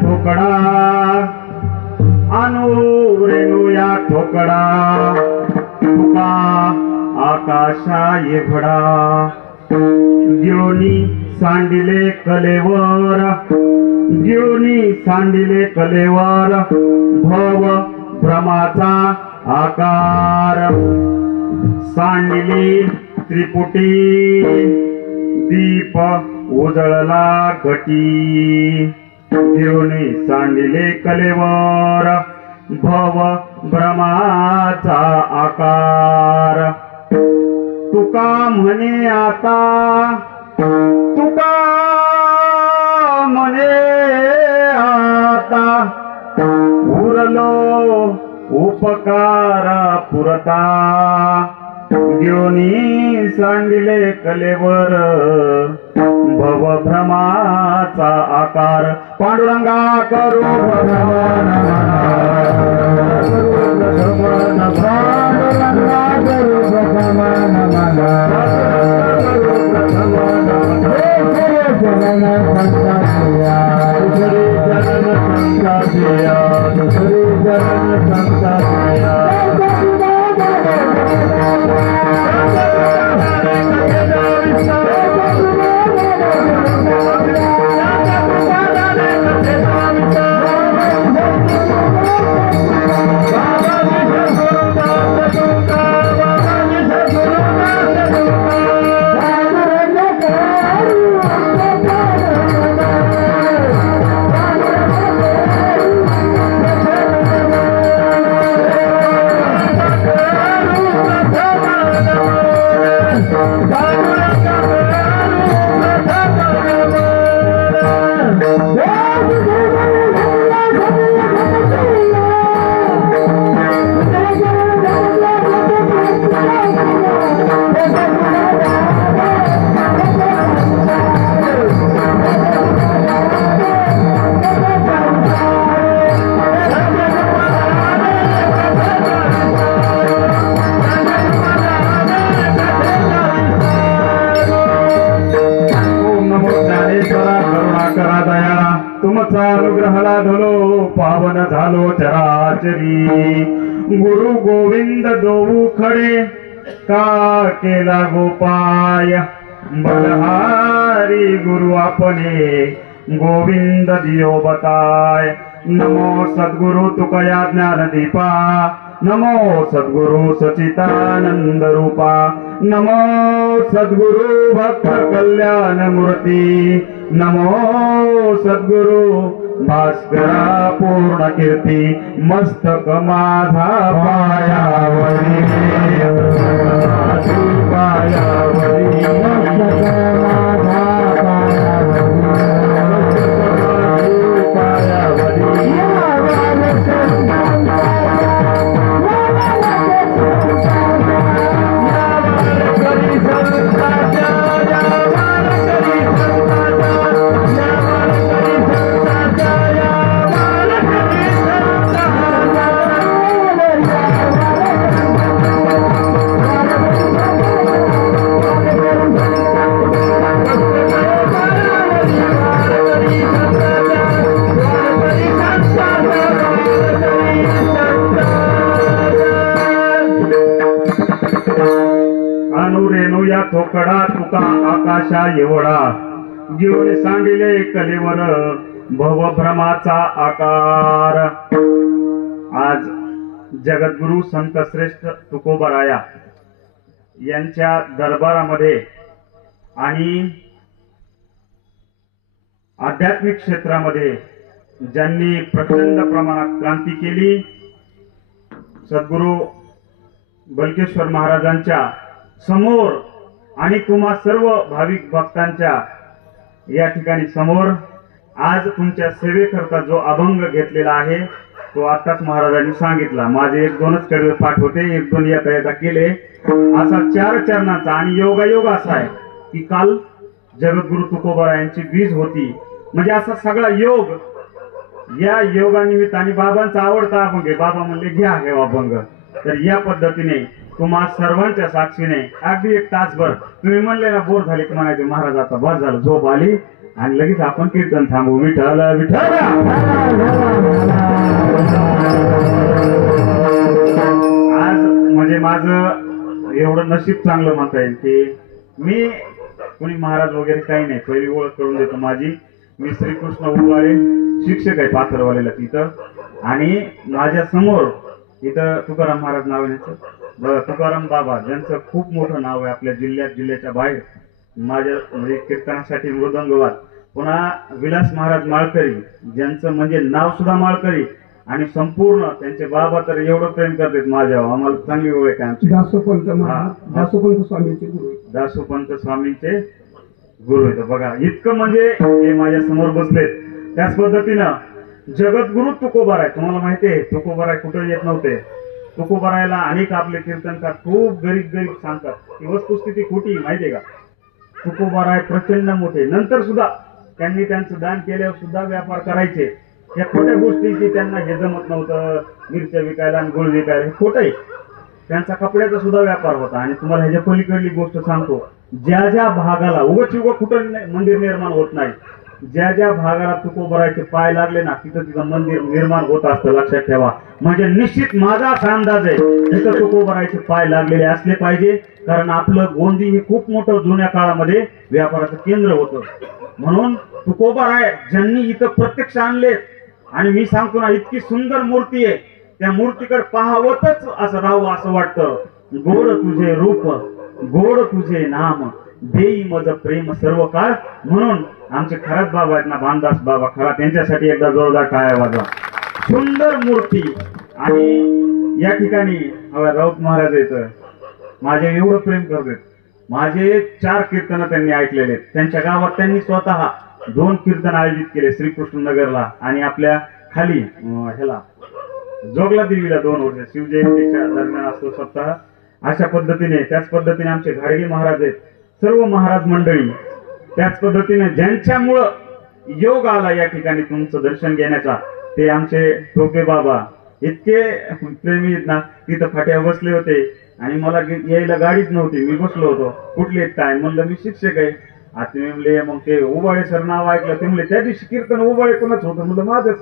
ठोकडा आणू रेणूया ठोकडा तुका आकाशा येभडा गिळोनी सांडिले कलेवर गिळोनी सांडिले कलेवर भव भ्रमाचा आकार सांडिली त्रिपुटी दीप उजळला घटी गिळोनी सांडिले कलेवर भव भ्रमाचा आकार तुका म्हणे आता तुका म्हणे आता उरलो उपकार पुरता गिळोनी सांडिले कलेवर भवभ्रमाचा आकार पांडुरंगा करू तुमचा अनुग्रहाला धलो पावन झालो चराचरी गुरु गोविंद दोऊ खडे का केला गोपाय बलहारी गुरु आपणे गोविंद दियो बताय नमो सद्गुरु तुकया ज्ञान दीपा नमो सद्गुरु सचितानंद रूपा नमो सद्गुरु भक्त कल्याण मूर्ती नमो सद्गुरु भास्करा पूर्ण कीर्ती मस्तक माझा पायावरी पायावरी ठोकडा तुका आकाशा एवढा गिळून सांडिले कलेवर भवभ्रमाचा आकार। आज जगद्गुरु संत श्रेष्ठ तुकोबराया यांच्या दरबारामध्ये आणि आध्यात्मिक क्षेत्रामध्ये ज्यांनी प्रचंड प्रमाणात क्रांती केली सद्गुरु बलकेश्वर महाराजांच्या समोर आणि तुम्हा सर्व भाविक भक्तांच्या या ठिकाणी समोर आज तुमच्या सेवेकरता जो अभंग घेतलेला आहे तो आताच महाराजांनी सांगितला। माझे एक दोनच कडवे पाठ होते, एक दोन येता केले, असा 4 चरणाचा आणि योगायोग असा आहे की काल जगद्गुरु तुकोबरायांची बीज होती, म्हणजे असा सगळा योग या योगानिमित्ताने बाबांचा आवडता अभंग आहे। बाबा म्हणले घ्या हे अभंग, तर या पद्धतीने तुम्हा सर्वांच्या साक्षीने अगदी 1 तासभर तुम्ही म्हणले ना बोर झाले की म्हणायचे महाराज आता बस झालं, झोप आली आणि लगेच आपण कीर्तन थांबू. विठ्ठल विठ्ठल. आज म्हणजे माझं एवढं नशीब चांगलं म्हणता येईल की मी कोणी महाराज वगैरे काही नाही. पहिली ओळख करून देतो माझी. मी श्रीकृष्ण उबाळे शिक्षक आहे पाथरवालेला तिथं. आणि माझ्या समोर इथं तुकाराम महाराज नाव आहे त्यांचं, तुकाराम बाबा, ज्यांचं खूप मोठं नाव आहे आपल्या जिल्ह्याच्या बाहेर. माझ्या म्हणजे कीर्तनासाठी मृदंगवाद. पुन्हा विलास महाराज माळकरी, ज्यांचं म्हणजे नाव सुद्धा माळकरी. आणि संपूर्ण त्यांचे बाबा तर एवढं प्रेम करतात माझ्यावर, आम्हाला चांगली ओळख आहे आमची. दासोपंत स्वामींचे गुरु, दासोपंत स्वामींचे गुरु आहेत बघा. इतकं म्हणजे हे माझ्या समोर बसलेत. त्याच पद्धतीनं जगद्गुरु तुकोबाराय, तुम्हाला माहिती आहे तुकोबाराय कुठं येत नव्हते. तुकोबारायला अनेक आपले कीर्तनकार खूप गरीब सांगतात की वस्तुस्थिती खोटी माहितीये का. तुकोबाराय प्रचंड मोठे. नंतर सुद्धा त्यांनी त्यांचं दान केल्यावर सुद्धा व्यापार करायचे. या खोट्या गोष्टीची त्यांना हे जमत नव्हतं. मिरच्या विकायला आणि गुळ विकायला, हे खोटं आहे. त्यांचा कपड्याचा सुद्धा व्यापार होता. आणि तुम्हाला ह्याच्या पलीकडली गोष्ट सांगतो, ज्या भागाला उगाच कुठं मंदिर निर्माण होत नाही, ज्या भागाला तुकोबारायचे पाय लागले ना तिथं मंदिर निर्माण होत असतं, लक्षात ठेवा. म्हणजे निश्चित माझा असा अंदाज आहे तिथं तुकोबारायचे पाय लागलेले असले पाहिजे. कारण आपलं गोंदी हे खूप मोठं जुन्या काळामध्ये व्यापाराचं केंद्र होतं. म्हणून तुकोबाराय ज्यांनी इथं प्रत्यक्ष आणले, आणि मी सांगतो ना इतकी सुंदर मूर्ती आहे, त्या मूर्तीकडे पाहावतच असं राहावं असं वाटतं. गोड तुझे रूप, गोड तुझे नाम, देई मज प्रेम सर्व काळ. म्हणून आमचे खरात बाबा आहेत ना, भानदास बाबा खरा, त्यांच्यासाठी एकदा जोरदार टाळ्या वाजवा. सुंदर मूर्ती. आणि या ठिकाणी राऊत महाराज येत माझे एवढं प्रेम करतात. माझे 4 कीर्तन त्यांनी ऐकलेले. त्यांच्या गावात त्यांनी स्वतः 2 कीर्तन आयोजित केले, श्रीकृष्ण नगरला आणि आपल्या खाली ह्याला जोगला देवीला 2 वर्ष शिवजयंतीच्या दरम्यान असतो सप्ताह. अशा पद्धतीने त्याच पद्धतीने आमचे घाडगे महाराज आहेत, सर्व महाराज मंडळी. त्याच पद्धतीने ज्यांच्यामुळं योग आला या ठिकाणी तुमचं दर्शन घेण्याचा, ते आमचे टोपे बाबा इतके प्रेमी आहेत ना. तिथं फाट्या बसले होते आणि मला यायला गाडीच नव्हती. मी बसलो होतो. कुठले काय म्हणलं, मी शिक्षक आहे. आता मी म्हणले, मग ते उबाळे सर नाव ऐकलं. ते म्हणले त्या दिवशी कीर्तन उबाळे कोणच होतं. म्हणलं माझंच,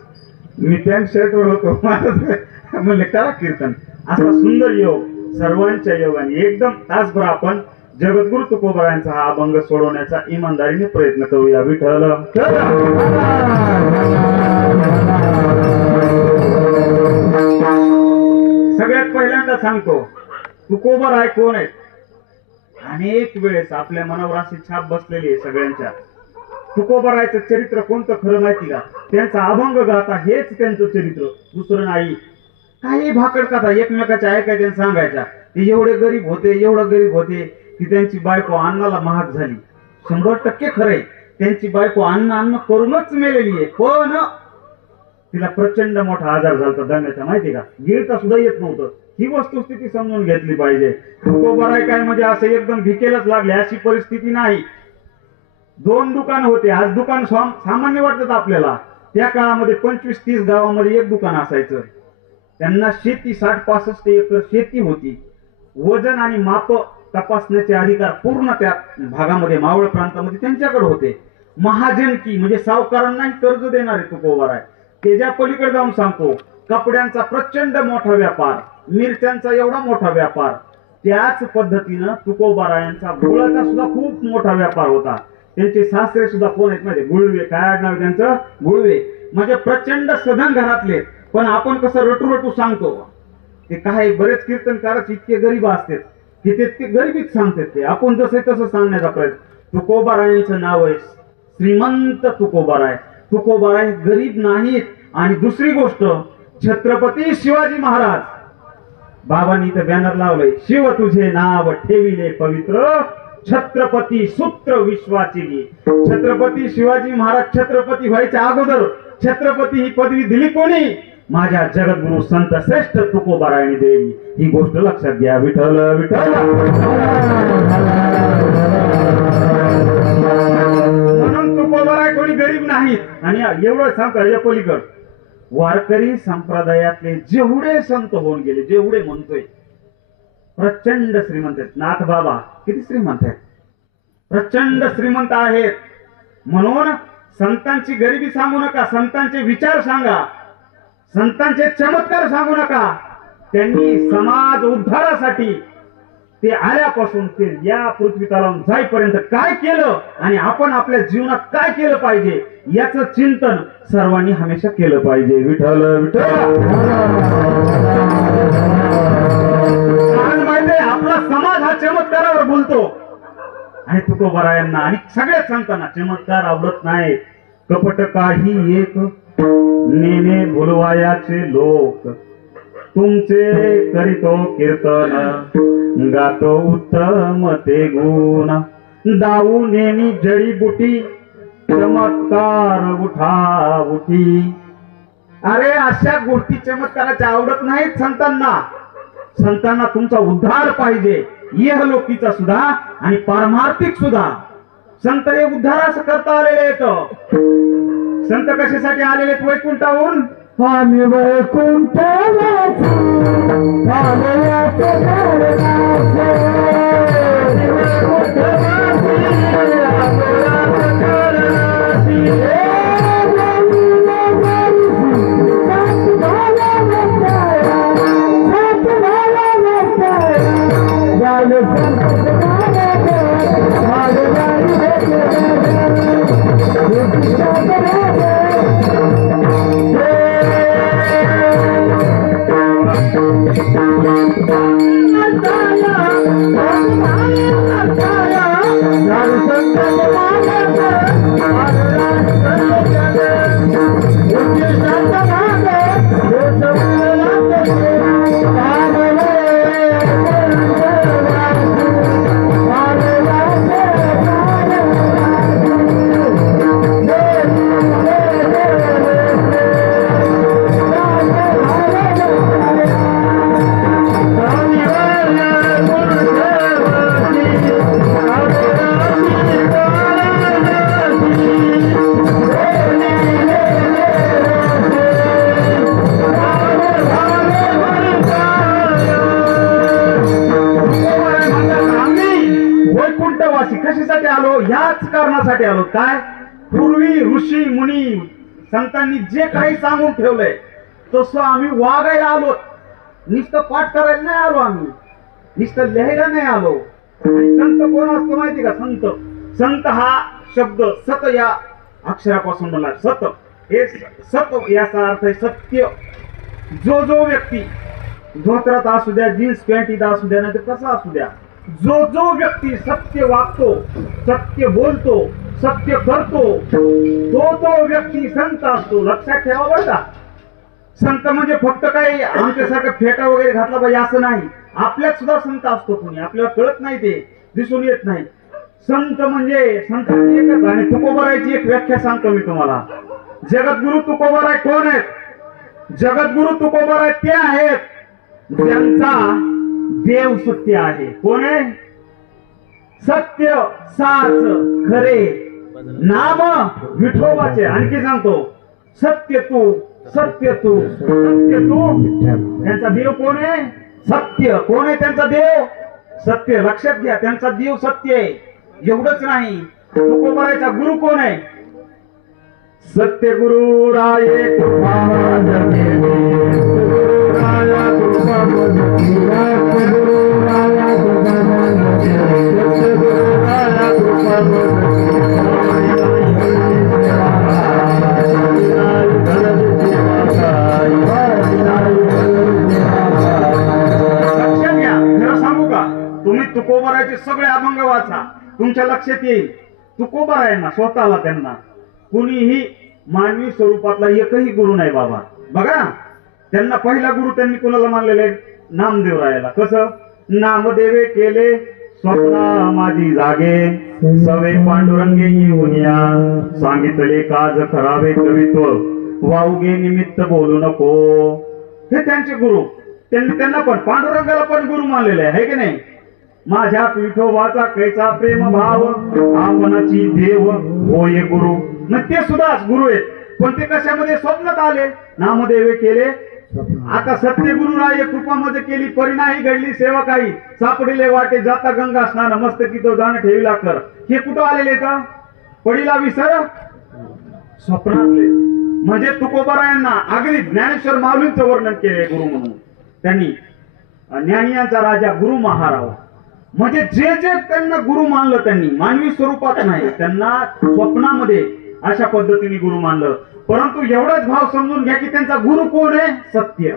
मी पॅन्ट शर्टवर होतो माझंच. म्हणले करा कीर्तन. असा सुंदर योग सर्वांच्या योगाने एकदम तासभर आपण जगद्गुरु तुकोबारायांचा हा अभंग सोडवण्याचा इमानदारीने प्रयत्न करूया. विठ्ठल. सगळ्यात पहिल्यांदा सांगतो, तुकोबाराय कोण आहेत. अनेक वेळेस आपल्या मनावर अशी छाप बसलेली आहे सगळ्यांच्या. तुकोबारायचं चरित्र कोणतं खरं माहिती का, त्यांचा अभंग गाथा हेच त्यांचं चरित्र, दुसरं नाही. काही भाकड कथा एकमेकाच्या ऐकायच्या आणि सांगायच्या. ते एवढे गरीब होते, एवढं गरीब होते की त्यांची बायको अन्नाला महाग झाली. 100% खरंय, त्यांची बायको अन्न करूनच मेलेली आहे. पण तिला प्रचंड मोठा आजार झाला दम्याचा, माहिती का. गिळता सुद्धा येत नव्हतं. ही वस्तुस्थिती समजून घेतली पाहिजे. तुकोबाराय काय म्हणजे असं एकदम भिकेलाच लागले अशी परिस्थिती नाही. 2 दुकान होते. आज दुकान सामान्य वाटतात आपल्याला. त्या काळामध्ये 25-30 गावामध्ये 1 दुकान असायचं. त्यांना शेती 60-65 एकर शेती होती. वजन आणि माप तपासण्याचे अधिकार पूर्ण त्या भागामध्ये, मावळ प्रांतामध्ये त्यांच्याकडे होते. महाजनकी म्हणजे सावकारांनाही कर्ज देणारे तुकोबाराय. त्याच्या पलीकडे जाऊन सांगतो, कपड्यांचा प्रचंड मोठा व्यापार, मिरच्यांचा एवढा मोठा व्यापार. त्याच पद्धतीनं तुकोबारायांचा गुळाचा सुद्धा खूप मोठा व्यापार होता. त्यांचे सासरे सुद्धा कोण आहेत माहिती, गुळवे. काय आडनाव त्यांचं, गुळवे. म्हणजे प्रचंड सधन घरातले. पण आपण कसं रटू सांगतो, ते काय बरेच कीर्तनकारच इतके गरीब असतात की ते गरिबीत सांगतात. ते आपण जसे तसं सांगण्याचा प्रयत्न. तुकोबारायांचं नाव आहे श्रीमंत तुकोबाराय. तुकोबाराय गरीब नाहीत. आणि दुसरी गोष्ट, छत्रपती शिवाजी महाराज, बाबांनी इथं बॅनर लावलंय, शिव तुझे नाव ठेविले पवित्र, छत्रपती सूत्र विश्वाची गी. छत्रपती शिवाजी महाराज छत्रपती व्हायच्या अगोदर छत्रपती ही पदवी दिली कोणी, माझ्या जगद्गुरु संत श्रेष्ठ तुकोबारायांनी दिली. ही गोष्ट लक्षात घ्या. विठ्ठल विठ्ठल. म्हणून तुकोबाराय कोणी गरीब नाहीत. आणि एवढं सांगता या पलीकड वारकरी संप्रदायातले जेवढे संत होऊन गेले, जेवढे म्हणतोय, प्रचंड श्रीमंत आहेत. नाथ बाबा किती श्रीमंत आहेत, प्रचंड श्रीमंत आहेत. म्हणून संतांची गरिबी सांगू नका, संतांचे विचार सांगा, संतांचे चमत्कार सांगू नका. त्यांनी समाज उद्धारासाठी ते आल्यापासून ते या पृथ्वी तलावून जाईपर्यंत काय केलं आणि आपण आपल्या जीवनात काय केलं पाहिजे याचं चिंतन सर्वांनी हमेशा केलं पाहिजे. विठ्ठल विठ्ठल. कारण माहितीये आपला समाज हा चमत्कारावर बोलतो आणि तुकोबारायांना आणि सगळ्या संतांना चमत्कार आवडत नाही. कपट काही एक नेने बोलवायाचे लोक, तुमचे करीतो कीर्तन गातो उत्तम ते गुण, दाऊ नेनी जडीबुटी चमत्कार उठा उठी. अरे अशा गोष्टी चमत्काराच्या आवडत नाहीत संतांना. संतांना तुमचा उद्धार पाहिजे, इहलोकीचा सुद्धा आणि पारमार्थिक सुद्धा. संत हे उद्धारास करता आलेले आहेत. संत कशासाठी आलेले आहेत वैकुंठाहून? आम्ही वैकुंठवासी आलेल्याचे घरवासी, वैकुंठवासी आलेल्याचे घरवासी. कशासाठी आलो? ह्याच कारणासाठी आलो. काय? पूर्वी ऋषी मुनी संतांनी जे काही सांगून ठेवलंय तसं आम्ही वागायला आलो. नुसतं पाठ करायला नाही आलो, आम्ही नुसतं लिहायला नाही आलो. आणि संत कोण असतो माहिती का? संत. संत हा शब्द सत या अक्षरापासून मला सत, हे सत याचा अर्थ आहे सत्य. जो व्यक्ती धोत्रात असू द्या, जीन्स पॅन्ट असू द्या, नाही तर कसा असू द्या, जो व्यक्ती सत्य वागतो, सत्य बोलतो, सत्य करतो, तो व्यक्ती संत असतो. लक्षात ठेवा बरं का. संत म्हणजे फक्त काही आमच्यासारखं फेटा वगैरे घातला पाहिजे असं नाही. आपल्यात सुद्धा संत असतो कोणी, आपल्याला कळत नाही, ते दिसून येत नाही. संत म्हणजे संत एकच. आणि तुकोबारायची एक व्याख्या सांगतो मी तुम्हाला. जगद्गुरु तुकोबाराय कोण आहेत? जगद्गुरु तुकोबाराय ते आहेत ज्यांचा देव सत्य आहे. कोण आहे? सत्य साच खरे नाम विठोबाचे. आणखी सांगतो, सत्य तू सत्य तू सत्य तू. त्यांचा देव कोण आहे? सत्य. कोण आहे त्यांचा देव? सत्य. लक्षात घ्या, त्यांचा देव सत्य आहे. एवढंच नाही, तुकोबारायचा गुरु कोण आहे? सत्य गुरु राये कृपा तुम्ही तुकोबारायचे सगळे अभंग वाचा, तुमच्या लक्षात येईल. तुकोबारायांना स्वतःला त्यांना कुणीही मानवी स्वरूपातला एकही गुरु नाही बाबा. बघा, त्यांना पहिला गुरु त्यांनी कुणाला मानलेला आहे? नामदेवरायाला. कसं? नामदेवे केले स्वप्ना माझी जागे, सवे पांडुरंगे येऊनिया, सांगितले काज करावे कवित्व, वाऊगे निमित्त बोलू नको. हे त्यांचे गुरु. त्यांना पण पांडुरंगाला पण गुरु मानलेले आहे की नाही? माझ्या विठोबाचा कैसा प्रेम भाव, आपणाची देव होय गुरु. मग ते सुद्धा गुरु आहेत, पण ते कशामध्ये? स्वप्नात आले. नामदेवे केले. आता सत्य गुरुराय कृपामध्ये केली, परिणाही घडली सेवा काही, सापडिले वाटे जाता गंगा स्नान, मस्तकी तो जाण ठेविला कर. हे कुठं आलेले का? पडीला विसर स्वप्नातले. म्हणजे तुकोबारायांना अगदी ज्ञानेश्वर माऊलींचं वर्णन केले गुरु म्हणून त्यांनी. ज्ञानियांचा राजा गुरु महाराव. म्हणजे जे जे त्यांना गुरु मानलं त्यांनी मानवी स्वरूपात नाही, त्यांना स्वप्नामध्ये अशा पद्धतीने गुरु मानलं. परंतु एवढाच भाव समजून घ्या की त्यांचा गुरु कोण आहे? सत्य.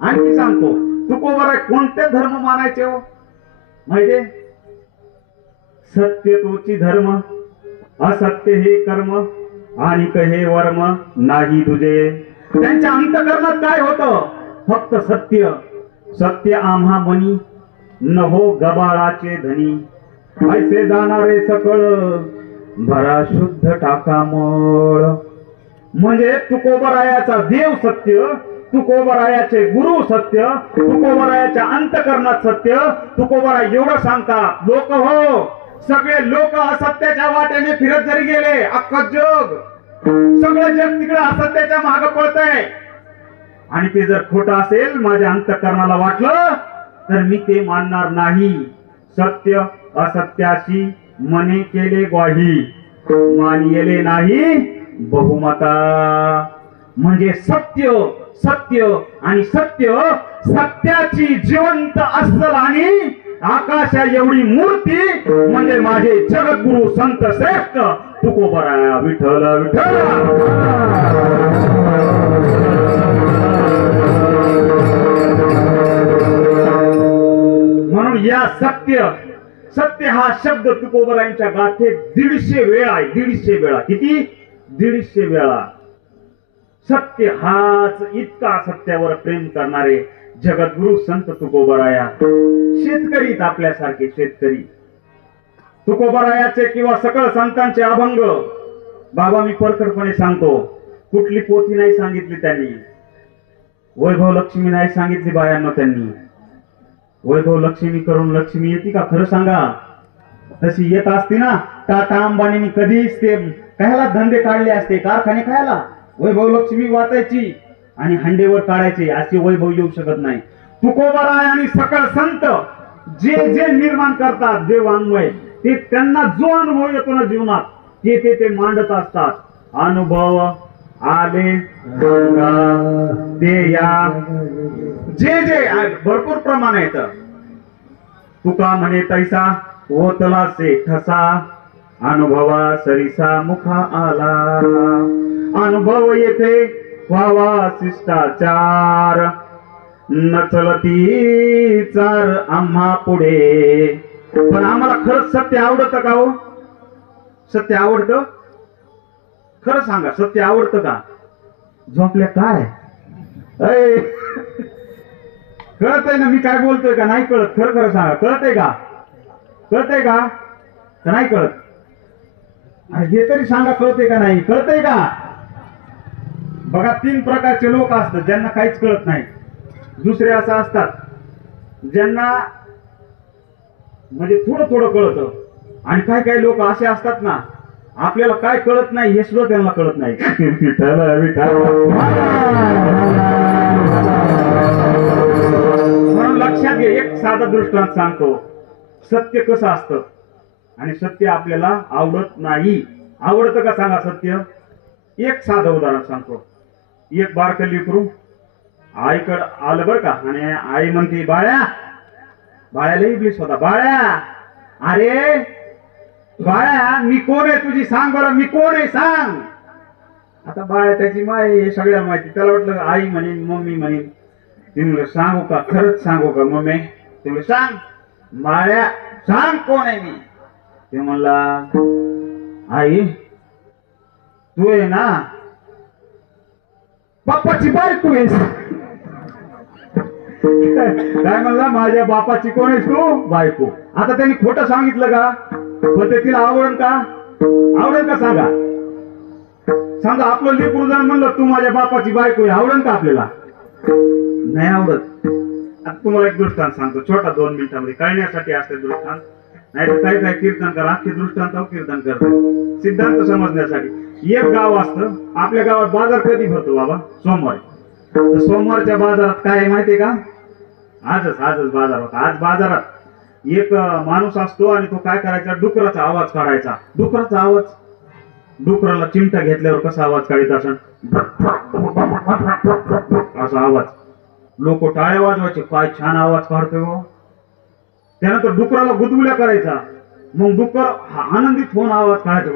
आणखी सांगतो, तुकोबाराय कोणते धर्म मानायचे हो माहितीये? सत्य तोची धर्म, असत्य हे कर्म, आणि हे वर्म नाही तुझे. त्यांच्या अंतकरणात काय होतं? फक्त सत्य. सत्य आम्हा मनी नभो गबाळाचे धनी, ऐसे जाणारे सकळ भरा शुद्ध टाका मळ. म्हणजे तुकोबरायाचा देव सत्य, तुकोबरायाचे गुरु सत्य, तुकोबरायाच्या अंतकरणात सत्य. तुकोबराय एवढं सांगतात, लोक हो सगळे लोक असत्याच्या वाटेने फिरत जरी गेले, अख्खं जग सगळं जग तिकडे असत्याच्या मागे पळतंय, आणि ते जर खोटं असेल माझ्या अंतकरणाला वाटलं तर मी ते मानणार नाही. सत्य असत्याशी मने केले ग्वाही, मानियले नाही बहुमता. म्हणजे सत्य सत्य आणि सत्य, सत्याची जिवंत अस्सल आणि आकाशा एवढी मूर्ती म्हणजे माझे जगद्गुरु संत श्रेष्ठ तुकोबराया विठ्ठल विठ्ठल. म्हणून या सत्य सत्य हा शब्द तुकोबरायांच्या गाथेत 150 वेळा आहे. 150 वेळा. किती? 150 वेळा. सत्य हाच इतका सत्यावर प्रेम करणारे जगद्गुरु संत तुकोबराया. शेतकरीत आपल्यासारखे शेतकरी. तुकोबरायाचे किंवा सकळ संतांचे अभंग बाबा मी परखडपणे सांगतो, कुठली पोथी नाही सांगितली त्यांनी, वैभव लक्ष्मी नाही सांगितली बायांना त्यांनी. वैभव लक्ष्मी करून लक्ष्मी येते का? खरं सांगा. तशी येत असती ना टाटा अंबानींनी कधीच ते कायला धंदे काढले असते, कारखाने खायला. वैभव लक्ष्मी वाचायची आणि हंडेवर काढायचे, असे वैभव येऊ शकत नाही. तुकोबराय आणि सकळ संत जे जे निर्माण करतात, जे वाङ्मय, ते त्यांना जो अनुभव येतो ना जीवनात ते ते ते मांडत असतात. अनुभव आले ते या जे जे भरपूर प्रमाण येत. तुका म्हणे तैसा ओतला से ठसा, अनुभवा सरिसा मुखा आला. अनुभव येथे व्हावा शिष्टाचार, न चलती चार आम्हा पुढे. पण आम्हाला खरंच सत्य आवडतं का हो? सत्य आवडतं? खरं सांगा, सत्य आवडतं का? झोपल्या काय? कळतंय ना मी काय बोलतोय का नाही कळत? खरं खरं सांगा, कळतंय का? कळतंय का नाही कळत? हे तरी सांगा, कळतंय का नाही? कळतंय का? बघा, 3 प्रकारचे लोक असतात ज्यांना काहीच कळत नाही. दुसरे असं असतात ज्यांना म्हणजे थोडं थोडं कळतं, आणि काही काही लोक असे असतात ना आपल्याला काय कळत नाही हे सुद्धा त्यांना कळत नाही. म्हणून लक्षात घे, एक साधा दृष्टांत सांगतो. सत्य कसं असतं आणि सत्य आपल्याला आवडत नाही. आवडतं का सांगा सत्य? एक साधं उदाहरण सांगतो. एक बारकं लेकरू आईकडं आलं बरं का, आणि आई म्हणते बाळ्या. बाळ्याला इब्लीस होता. बाळ्या, अरे बाळ्या मी कोण आहे तुझी सांग बरं, मी कोण आहे सांग. आता बाळ्या त्याची माय हे सगळ्या माहिती, त्याला वाटलं आई म्हणेन मम्मी म्हणेन. ती म्हणलं सांगू का? खरंच सांगू का मम्मी? ते म्हणलं सांग. बाळ्या सांग कोण आहे मी? ते म्हणला आई तू आहे ना बाप्पाची बायको आहेस. काय म्हणला? माझ्या बापाची कोण आहेस तू? बायको. आता त्यांनी खोटं सांगितलं का? पण ते तिला आवडेल का? आवडेल का सांगा? सांगा, आपलं लेकरू जाण म्हणलं तू माझ्या बापाची बायको आहे, आवडेल का आपल्याला? नाही आवडत. आता तुम्हाला एक दृष्टांत सांगतो छोटा, 2 मिनिटांमध्ये कळण्यासाठी असते दृष्टांत. नाही तर काही काही कीर्तनकार अख्खे दृष्टांत कीर्तन करतात सिद्धांत समजण्यासाठी. एक गाव असतं, आपल्या गावात बाजार कधी भरतो बाबा? सोमवारी. तर सोमवारच्या बाजारात काय आहे माहितीये का? आजच बाजार होता. आज बाजारात एक माणूस असतो आणि तो काय करायचा? डुकराचा आवाज काढायचा. डुकराचा आवाज डुकराला चिमटा घेतल्यावर कसा आवाज काढीत असं असा आवाज. लोक टाळ्या वाजवायचे, काय छान आवाज काढतोय हो. त्यानंतर डुकराला गुदगुल्या करायचा, मग डुकर आनंदित होऊन आवाज काढायचा.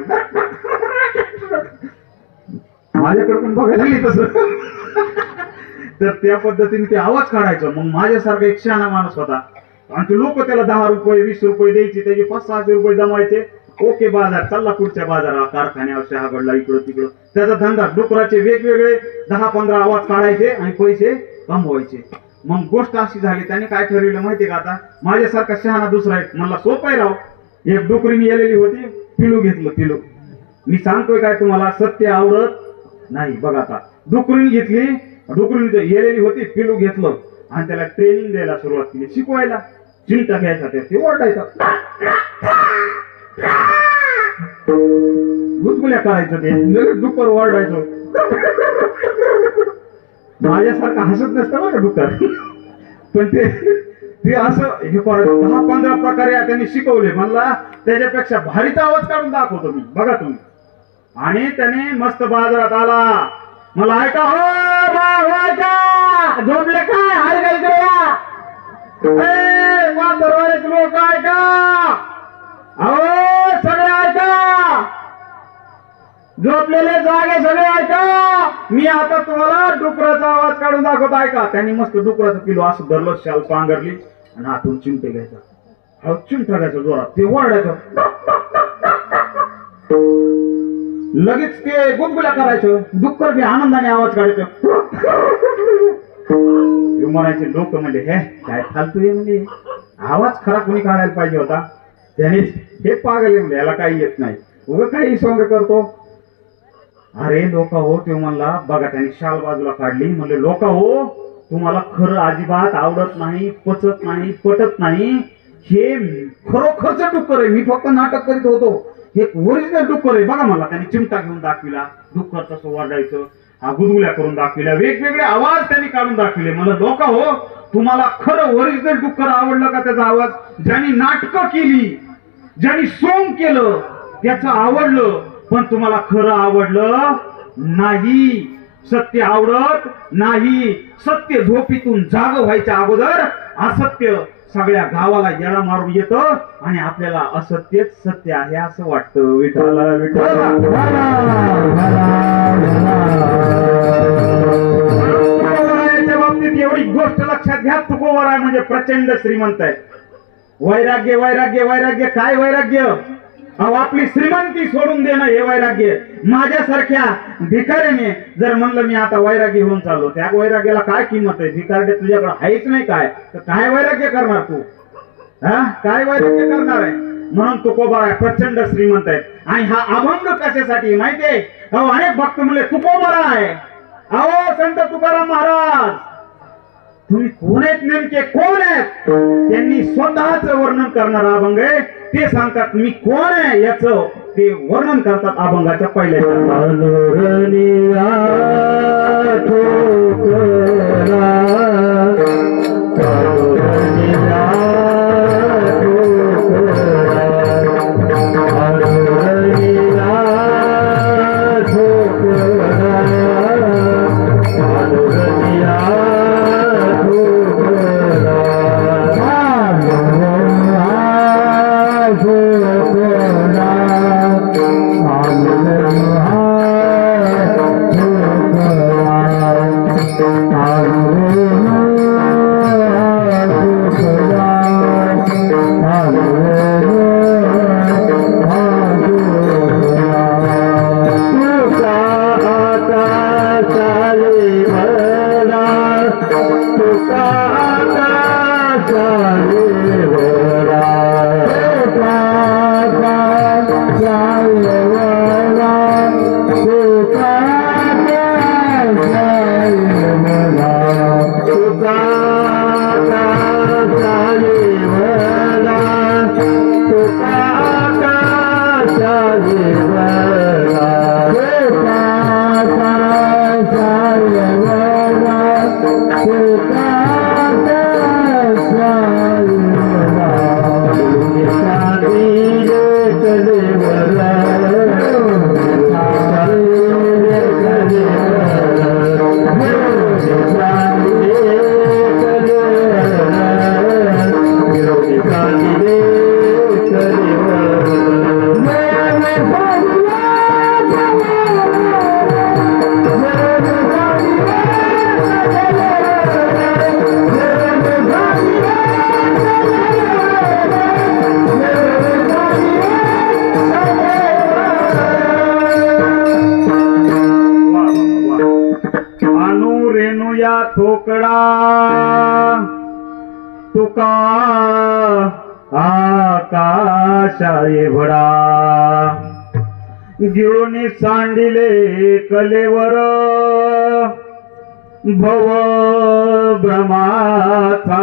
माझ्याकडे पण बघायला नाही तसं. तर त्या पद्धतीने ते आवाज काढायचं. मग माझ्यासारखा एक शहाणा माणूस होता आणि ते लोक त्याला 10 रुपये 20 रुपये द्यायचे, त्याचे 500-600 रुपये जमायचे. ओके बाजार चालला, पुढच्या बाजाराला, कारखान्यावर, शहागडला, इकडं तिकडं त्याचा धंदा. डुकराचे वेगवेगळे 10-15 आवाज काढायचे आणि पैसे कमवायचे. मग गोष्ट अशी झाली, त्याने काय ठरवलं माहितीये का, आता माझ्यासारखा शहाणा दुसरा आहे, मला सोपं आहे राव. एक डुकरीने येलेली होती, पिलू घेतलं. पिलू, मी सांगतोय काय तुम्हाला, सत्य आवडत नाही. बघा आता, डुकरीने घेतली, डुकरीने येलेली होती, पिलू घेतलं आणि त्याला ट्रेनिंग द्यायला सुरुवात केली, शिकवायला. चिंता घ्यायचा, ते ओरडायचा, गुदगुल्या करायचं, ते डुकर ओरडायचो. माझ्यासारखं हसत नसतं बरं डुकर, पण ते असं हे करायचं. 10-15 प्रकारे त्यांनी शिकवले. मला त्याच्यापेक्षा भारीचा आवाज काढून दाखवतो मी, बघा तुम्ही. आणि त्याने मस्त बाजारात आला, मला ऐका हो ऐका, झोपले काय, हाय काय इकडे या, दरवाजाचे लोक ऐका, अहो सगळे ऐका, झोपलेले जागे सगळे ऐका, मी आता तुम्हाला डुकराचा आवाज काढून दाखवतो, ऐका. त्यांनी मस्त डुकराचं पिलो असं धरलं, शाल पांघरली आणि हातून चिमटे घ्यायचा, अहो चिमटा घ्यायचा जोरात, ते ओरडायचं, लगेच ते गुदगुल्या करायचं. डुक्कर बी आनंदाने आवाज काढायचं. म्हणायचे लोक, म्हणजे हे काय फालतू आहे, म्हणजे आवाज खरा कोणी काढायला पाहिजे होता, त्याने हे पागल म्हणजे याला काही येत नाही, उभं काही सोंग करतो. अरे लोक हो, ते म्हणला बघा, त्यांनी शाल बाजूला काढली, म्हणले लोक हो, तुम्हाला खरं अजिबात आवडत नाही, पचत नाही, पटत नाही, हे खरोखरच डुक्कर आहे, मी फक्त नाटक करीत होतो, हे ओरिजिनल डुक्कर आहे बघा. मला त्यांनी चिमटा घेऊन दाखविला, डुक्कर कसं वाढायचं, गुदगुल्या करून दाखविल्या, वेगवेगळे आवाज त्यांनी काढून दाखविले. मला लोक हो, तुम्हाला खरं ओरिजिनल डुक्कर आवडलं का त्याचा आवाज? ज्यांनी नाटकं केली, ज्यांनी सोंग केलं त्याचं आवडलं, पण तुम्हाला खरं आवडलं नाही. सत्य आवडत नाही. सत्य झोपीतून जाग व्हायच्या अगोदर असत्य सगळ्या गावाला येडा मारून येतं आणि आपल्याला असत्यच सत्य आहे असं वाटतं. विठाला विठाला बाबतीत एवढी गोष्ट लक्षात घ्या, तुकोबराय म्हणजे प्रचंड श्रीमंत आहे. वैराग्य वैराग्य वैराग्य, काय वैराग्य? अहो आपली श्रीमंती सोडून देणं हे वैराग्य. माझ्यासारख्या भिकाऱ्याने जर म्हणलं मी आता वैराग्य होऊन चाललो, त्या वैराग्याला काय किंमत आहे? भिकारडे तुझ्याकडे आहेच नाही काय, तर काय वैराग्य करणार तू? काय वैराग्य करणार आहे? म्हणून तुकोबराय प्रचंड श्रीमंत आहेत. आणि हा अभंग कशासाठी माहितीये? अहो अनेक भक्त म्हणले तुकोबराय, अहो संत तुकाराम महाराज तुम्ही कोण आहेत, नेमके कोण आहेत? त्यांनी स्वतःच वर्णन करणारा अभंग आहे. ते सांगतात मी कोण आहे याचं ते वर्णन करतात अभंगाच्या पहिल्या. Hallelujah. शाळे भडा गिळून सांडिले कलेवर भव ब्रह्माचा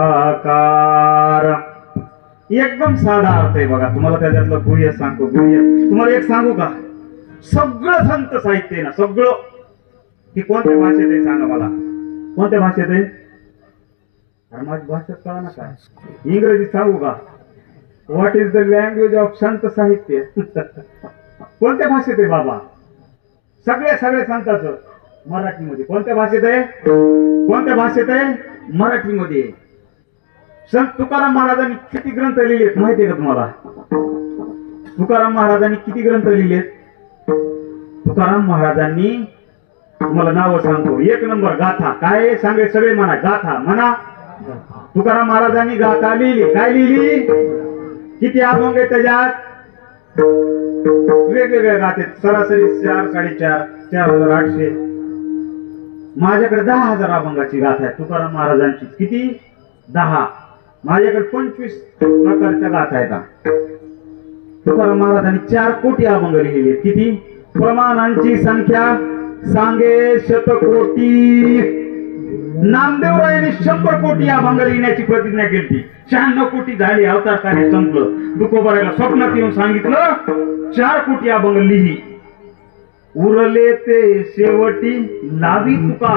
आकार. एकदम साधा अर्थ आहे बघा. तुम्हाला त्याच्यातलं गुह्य सांगतो. गुह्य तुम्हाला एक सांगू का? सगळं संत साहित्य आहे ना, सगळं हे कोणत्या भाषेत आहे सांगा मला. कोणत्या भाषेत आहे? अरे माझी भाषेत कळा ना काय. इंग्रजीत सांगू का? What is the language of संत साहित्य? कोणत्या भाषेत आहे बाबा? सगळे संतांचं मराठीमध्ये. कोणत्या भाषेत आहे? कोणत्या भाषेत आहे? मराठीमध्ये. संत तुकाराम महाराजांनी किती ग्रंथ लिहिलेत माहिती आहे का तुम्हाला? तुकाराम महाराजांनी किती ग्रंथ लिहिलेत? तुकाराम महाराजांनी तुम्हाला नाव सांगतो. एक नंबर गाथा. काय सांगे सगळे म्हणा. गाथा म्हणा. तुकाराम महाराजांनी गाथा लिहिली. काय लिहिली? किती अभंग आहे त्याच्यात? वेगवेगळ्या गाथेत. सरासरी 4,500-4,800. माझ्याकडे 10,000 अभंगाची गाथा आहे तुकाराम महाराजांची. किती? 10. माझ्याकडे 25 प्रकारच्या गाथा आहेत. तुकाराम महाराजांनी 4 कोटी अभंग लिहिले. किती? प्रमाणांची संख्या सांगे शतकोटी. नामदेवरायांनी 100 कोटी अभंग लिहिण्याची प्रतिज्ञा केली. 96 कोटी झाली. अवतार कार्य संपलं. तुकोबारायला स्वप्नात येऊन सांगितलं 4 कोटी अभंग लिही. उरले ते शेवटी लावी तुका.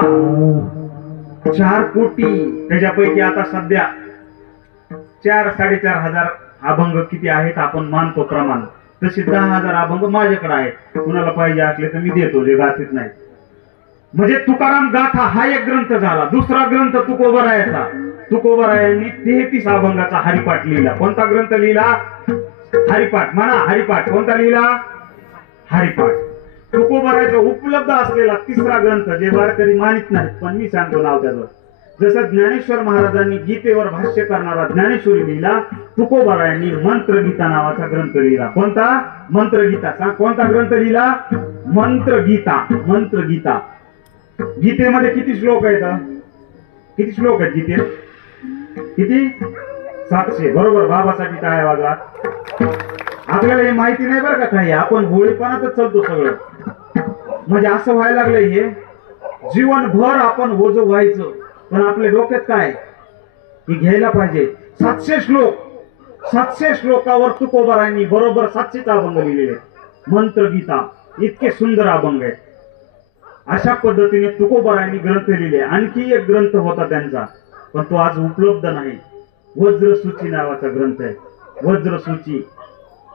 4 कोटी. त्याच्यापैकी आता सध्या 4-4,500 अभंग किती आहेत आपण मानतो प्रमाण. तसे 10,000 अभंग माझ्याकडे आहेत. कुणाला पाहिजे असले तर मी देतो, जे गाथीत नाही. म्हणजे तुकाराम गाथा हा एक ग्रंथ झाला. दुसरा ग्रंथ तुकोबारायाचा. तुकोबारायांनी 33 अभंगाचा हरिपाठ लिहिला. कोणता ग्रंथ लिहिला? हरिपाठ म्हणा. हरिपाठ. कोणता लिहिला? हरिपाठ. तुकोबारायाचा उपलब्ध असलेला तिसरा ग्रंथ जे वारकरी मानित नाहीत, पण मी सांगतो नाव त्याचं. जसं ज्ञानेश्वर महाराजांनी गीतेवर भाष्य करणारा ज्ञानेश्वरी लिहिला, तुकोबारायांनी मंत्रगीता नावाचा ग्रंथ लिहिला. कोणता? मंत्रगीता. सांग कोणता ग्रंथ लिहिला? मंत्रगीता. मंत्रगीता. गीतेमध्ये किती श्लोक आहेत? किती श्लोक आहेत गीतेत? किती? 700. बरोबर. बाबासाठी टाळ्या वाजवा. आपल्याला हे माहिती नाही बरं का काही. आपण भोळेपणातच चालतो सगळं. म्हणजे असं व्हायला लागलंय हे जीवनभर आपण ओझ व्हायचं, पण आपल्या डोक्यात काय की घ्यायला पाहिजे. 700 श्लोक. 700 श्लोकावर तुकोबारायांनी बरोबर 700 अभंग लिहिलेले. मंत्रगीता. इतके सुंदर अभंग आहेत. अशा पद्धतीने तुकोबारायांनी ग्रंथ लिहिले. आणखी एक ग्रंथ होता त्यांचा, पण तो आज उपलब्ध नाही. वज्रसूची नावाचा ग्रंथ आहे. वज्रसूची.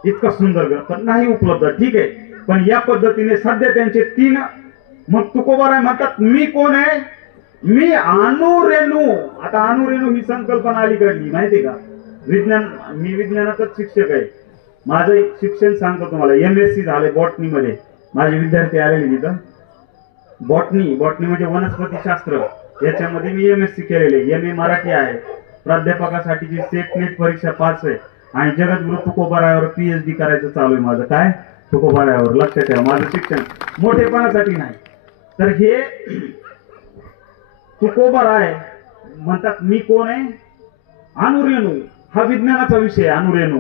इतका सुंदर ग्रंथ नाही उपलब्ध. ठीक आहे. पण या पद्धतीने सध्या त्यांचे 3. मग तुकोबाराय म्हणतात मी कोण आहे? मी अणुरेणू. आता अणुरेणू ही संकल्पना अलीकडली माहिती का? मी विज्ञानाचाच शिक्षक आहे. माझं शिक्षण सांगतो तुम्हाला. MSc झाले बॉटनी मध्ये. माझे विद्यार्थी आलेले तिथं. बॉटनी म्हणजे वनस्पतीशास्त्र. याच्यामध्ये मी MSc केलेले. MA मराठी आहे. प्राध्यापकासाठीची सेट नेट परीक्षा पास आहे. आणि जगद्गुरु तुकोबारायावर PhD करायचं चालू आहे माझं. काय? तुकोबारायावर. लक्षात ठेवा. माझं शिक्षण मोठेपणासाठी नाही. तर हे तुकोबाराय म्हणतात मी कोण आहे? अणुरेणू. हा विज्ञानाचा विषय. अणुरेणू.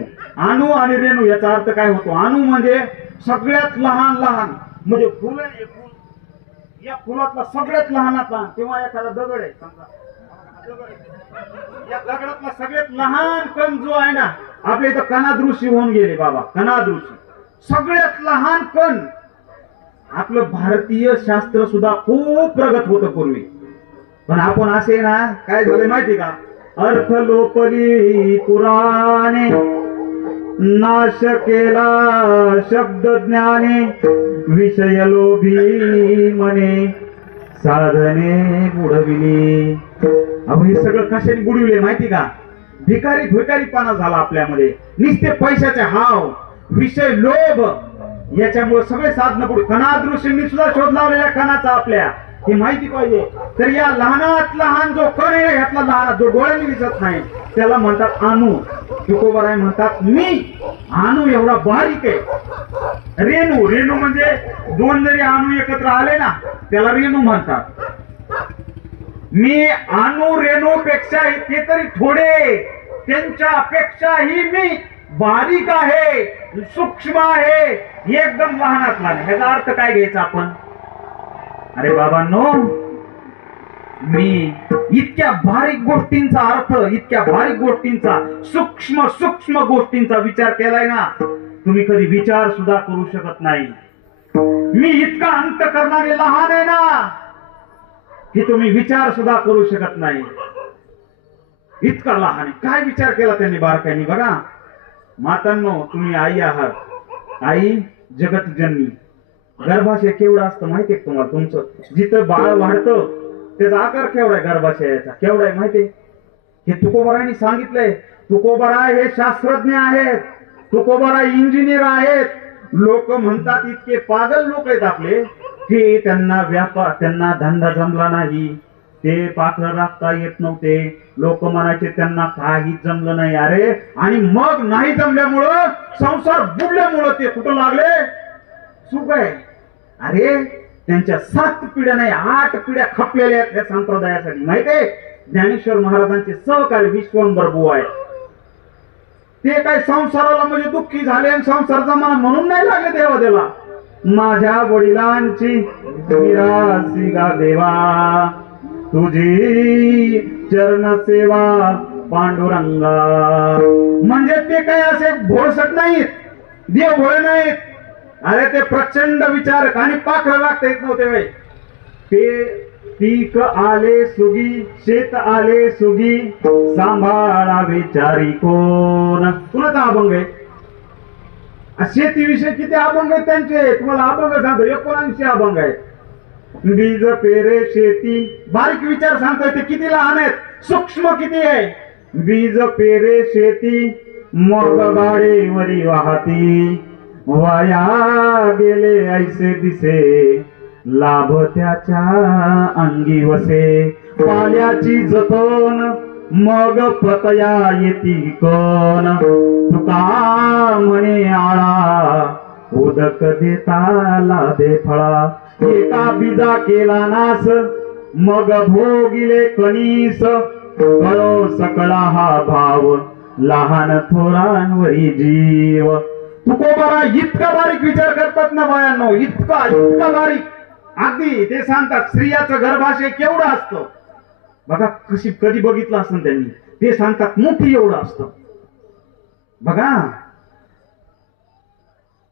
अणु आणि रेणू याचा अर्थ काय होतो? अणु म्हणजे सगळ्यात लहान. म्हणजे फुल आहे. या फुलातला सगळ्यात लहानात लहान. किंवा एखादा दगड आहे समजा. या दगडातला सगळ्यात लहान कण जो आहे ना, आपल्या इथं कणादृष्टी होऊन गेले बाबा. कणादृष्टी. सगळ्यात लहान कण. आपलं भारतीय शास्त्र सुद्धा खूप प्रगत होतं पूर्वी. पण आपण असे ना काय झाले माहिती का? अर्थ लोपली पुराणे, नाश केला शब्द ज्ञाने, विषय लोभी मने, साधने बुडविली. अहो हे सगळं कशाने बुडविले माहिती का? भिकारीपणा झाला आपल्यामध्ये. नुसते पैशाचे हाव, विषय लोभ, याच्यामुळे सगळे साधन बुड. कणादृष्टींनी सुद्धा शोध लावलेल्या कणाचा आपल्या हे माहिती पाहिजे. तर या लहानात लहान जो कण आहे, ह्यातला लहान जो डोळ्यांनी दिसत नाही, त्याला म्हणतात अणु. तुकोबाराय म्हणतात मी अणु एवढा बारीक आहे. रेणू म्हणजे 2 जरी अणु एकत्र आले ना, त्याला रेणू म्हणतात. मी अणु रेणू पेक्षा ते तरी थोडे, त्यांच्यापेक्षाही मी बारीक आहे, सूक्ष्म आहे, एकदम लहानात लहान. ह्याचा अर्थ काय घ्यायचा आपण? अरे बाबांनो, मी इतक्या बारीक गोष्टींचा अर्थ, इतक्या बारीक गोष्टींचा, सूक्ष्म सूक्ष्म गोष्टींचा विचार केलाय ना, तुम्ही कधी विचार सुद्धा करू शकत नाही. मी इतका अंतःकरणाने लहान आहे ना की तुम्ही विचार सुद्धा करू शकत नाही. इतका लहान आहे. काय विचार केला त्यांनी बारकाईने? बघा मातांनो, तुम्ही आई आहात. आई जगत जननी. गर्भाशय केवढं असतं माहितीये तुम्हाला? तुमचं जिथं बाळ वाढतं त्याचा आकार केवढा आहे गर्भाशयाचा? केवढा आहे माहितीये? हे तुकोबारायांनी सांगितलंय. तुकोबाराय हे शास्त्रज्ञ आहेत, तुकोबाराय इंजिनियर आहेत. लोक म्हणतात, इतके पागल लोक आहेत आपले की त्यांना व्यापार, त्यांना धंदा जमला नाही, ते पाखरं राखता येत नव्हते. लोक म्हणायचे त्यांना काही जमलं नाही. अरे, आणि मग नाही जमल्यामुळं, संसार बुडल्यामुळं ते कुठं लागले? सुख आहे. अरे, त्यांच्या 7 पिढ्या नाही 8 पिढ्या खपलेल्या आहेत या संप्रदायासाठी. माहितीये? ज्ञानेश्वर महाराजांचे सहकारी विश्वंभर बुवा आहे. ते काय संसाराला म्हणजे दुःखी झाले आणि संसार जमा म्हणून नाही लागले देवादेवा. माझ्या वडिलांची विरासी गा देवा, तुझी चरण सेवा पांडुरंगा. म्हणजे ते काय असे भोळसट नाहीत, देव भोळे नाहीत. अरे, ते प्रचंड विचारक आणि पाखरं लागता येत नव्हते बाई. ते पीक आले सुगी, शेत आले सुगी, सांभाळा विचारी कोण. कुणाचा अभंग आहे? शेतीविषयी किती अभंग आहेत त्यांचे, तुम्हाला अभंग सांगतो. 19 अभंग आहे. बीज पेरे शेती, बारीक विचार सांगतोय. ते किती लहान आहेत, सूक्ष्म किती आहे. बीज पेरे शेती, मग गाडीवरी वाहती, वाया गेले ऐसे दिसे, लाभ त्याच्या अंगी वसे. पाल्याची जतन, मग पतया येती कोण. तुका म्हणे आळा, उदक देता लादे फळा. एका बीजा केला नास, मग भोगिले कणीस. कळो सकळा हा भाव, लहान थोरांवरी जीव. तुकोबारा इतका बारीक विचार करतात ना बायांनो, इतका इतका बारीक. अगदी ते सांगतात स्त्रियाचं गर्भाशय केवढं असतं बघा. कधी बघितलं असतं त्यांनी. ते सांगतात मोठी एवढं असतं बघा.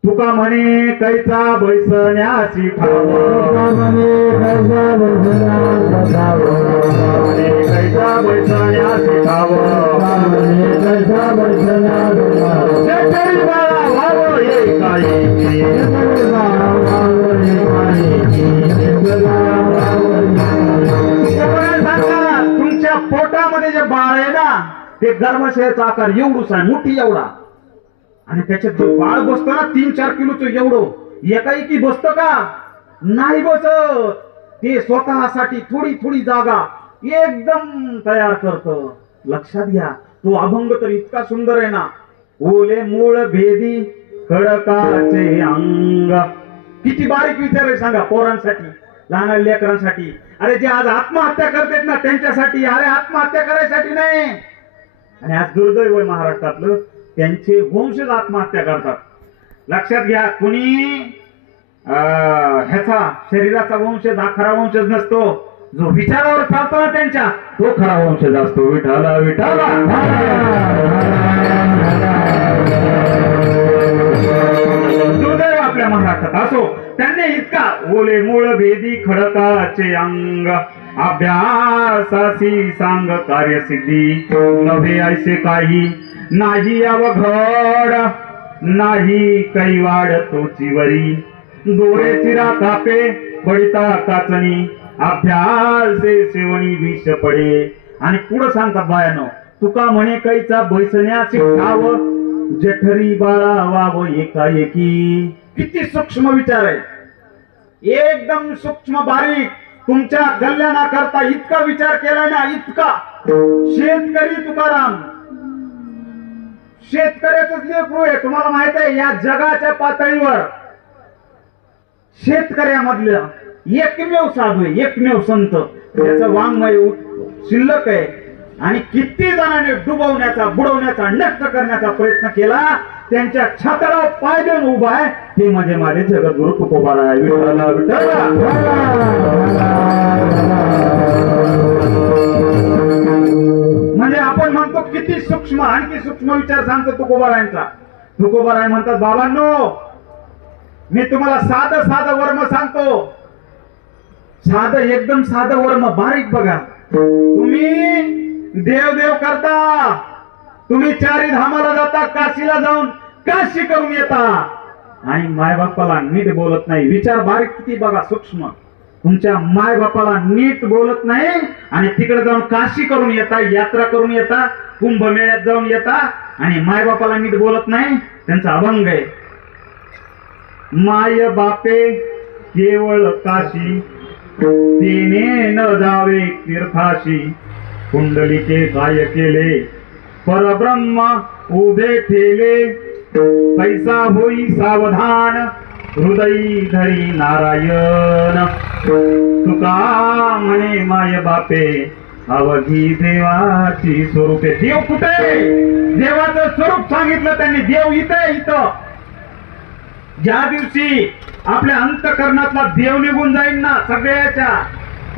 तुका म्हणे कैचा बैसण्याची ठाव, कैचा बैसण्याची ठाव, तुमच्या पोटामध्ये जे बाळ आहे ना, ते गर्भाशयाचा आकार एवढूच आहे, मोठी एवढा. आणि त्याच्यात जो बाळ बसतो ना 3-4 किलोचं एवढं, एकाएकी बसतं का? नाही बसत. ते स्वतःसाठी थोडी थोडी जागा एकदम तयार करतं. लक्षात घ्या. तो अभंग तर इतका सुंदर आहे ना. ओले मूळ भेदी खडकाचे अंग. किती बारीक विचार आहे सांगा पोरांसाठी, लहान लेकरांसाठी. अरे, जे आज आत्महत्या करतात ना त्यांच्यासाठी. अरे, आत्महत्या करायसाठी नाही. आणि आज दुर्दैव आहे महाराष्ट्रातलं, त्यांचे वंशज आत्महत्या करतात. लक्षात घ्या. कुणी ह्याचा शरीराचा वंशज हा खरा वंशज नसतो. जो विचारावर चालतो ना त्यांच्या, तो खरा वंशज असतो. विठाला विठाला. दुर्दैव आपल्या महाराष्ट्रात. असो, त्यांनी इतका ओले मूळ भेदी खडकाचे अंग, अभ्यासासी सांग कार्यसिद्धी, नव्हे ऐसे काही नाही अवघड, नाही कैवाड तोचीवरी, दोरे चिरा कापे पडिता काचणी, अभ्यासे सेवणी विष पडे. आणि पुढे सांगतात बायानो, तुका म्हणे कैचा बैसण्याचे ठाव, जठरी बाळा वाव एकाएकी. किती सूक्ष्म विचार आहे, एकदम सूक्ष्म बारीक. तुमच्या कल्याणा करता इतका विचार केलाय ना, इतका. शेतकरी तुकाराम शेतकऱ्याच लेकरू आहे. तुम्हाला माहित आहे, या जगाच्या पातळीवर शेतकऱ्यामधलं एकमेव साधू आहे, एकमेव संत. त्याचं वाङ्मय शिल्लक आहे. आणि किती जणांनी डुबवण्याचा बुडवण्याचा नष्ट करण्याचा प्रयत्न केला. त्यांच्या छाताला पाय देऊन उभा आहे ते म्हणजे माझे जगद्गुरु तुकोबाराय. विठ्ठला विठ्ठला. म्हणजे आपण म्हणतो किती सूक्ष्म, आणखी सूक्ष्म विचार सांगतो तुकोबारायांचा. तुकोबाराय म्हणतात, बाबांनो मी तुम्हाला साधं साधं वर्म सांगतो. साधं, एकदम साधं वर्म, बारीक बघा. तुम्ही देव देव करता, तुम्ही चारी धामाला जाता, काशीला जाऊन काशी करून येता आणि मायबापाला नीट बोलत नाही. विचार बारीक किती बघा, सूक्ष्म. तुमच्या मायबापाला नीट बोलत नाही आणि तिकडे जाऊन काशी करून येता, यात्रा करून येता, कुंभमेळ्यात जाऊन येता आणि मायबापाला नीट बोलत नाही. त्यांचा अभंग आहे. माय बापे केवळ काशी, तिने न जावे तीर्थाशी. कुंडलीचे काय केले, परब्रह्म उभे ठेले. पैसा होई सावधान, हृदयी धरी नारायण. तुका म्हणे माय बापे, अवघी देवाची स्वरूपे. देव कुठे? देवाचं स्वरूप सांगितलं त्यांनी. देव इथं इथं. ज्या दिवशी आपल्या अंतःकरणातला देव निघून जाईल ना, सगळ्याच्या,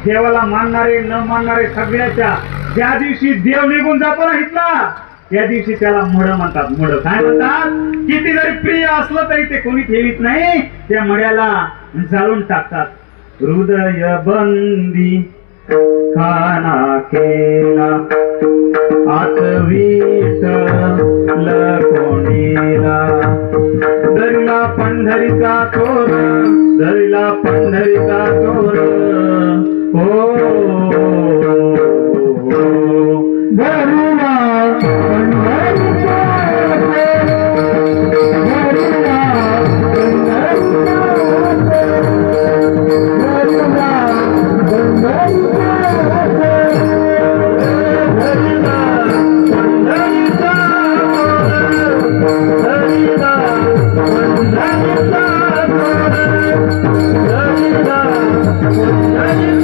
देवाला मानणारे न मानणारे सगळ्याच्या, ज्या दिवशी देव निघून जातो ना इथला, त्या दिवशी त्याला मड म्हणतात. मड काय म्हणतात? किती जरी प्रिय असलं तरी ते कोणी ठेवीत नाही, त्या मड्याला जाळून टाकतात. हृदय बंदी खाना केला, आत विठ्ठल कोणीला. धरिला पंढरीचा चोर, धरिला पंढरीचा चोर. हो धरिला पंढरीचा चोर, धरिला पंढरीचा चोर, धरिला पंढरीचा चोर, धरिला पंढरीचा चोर, धरिला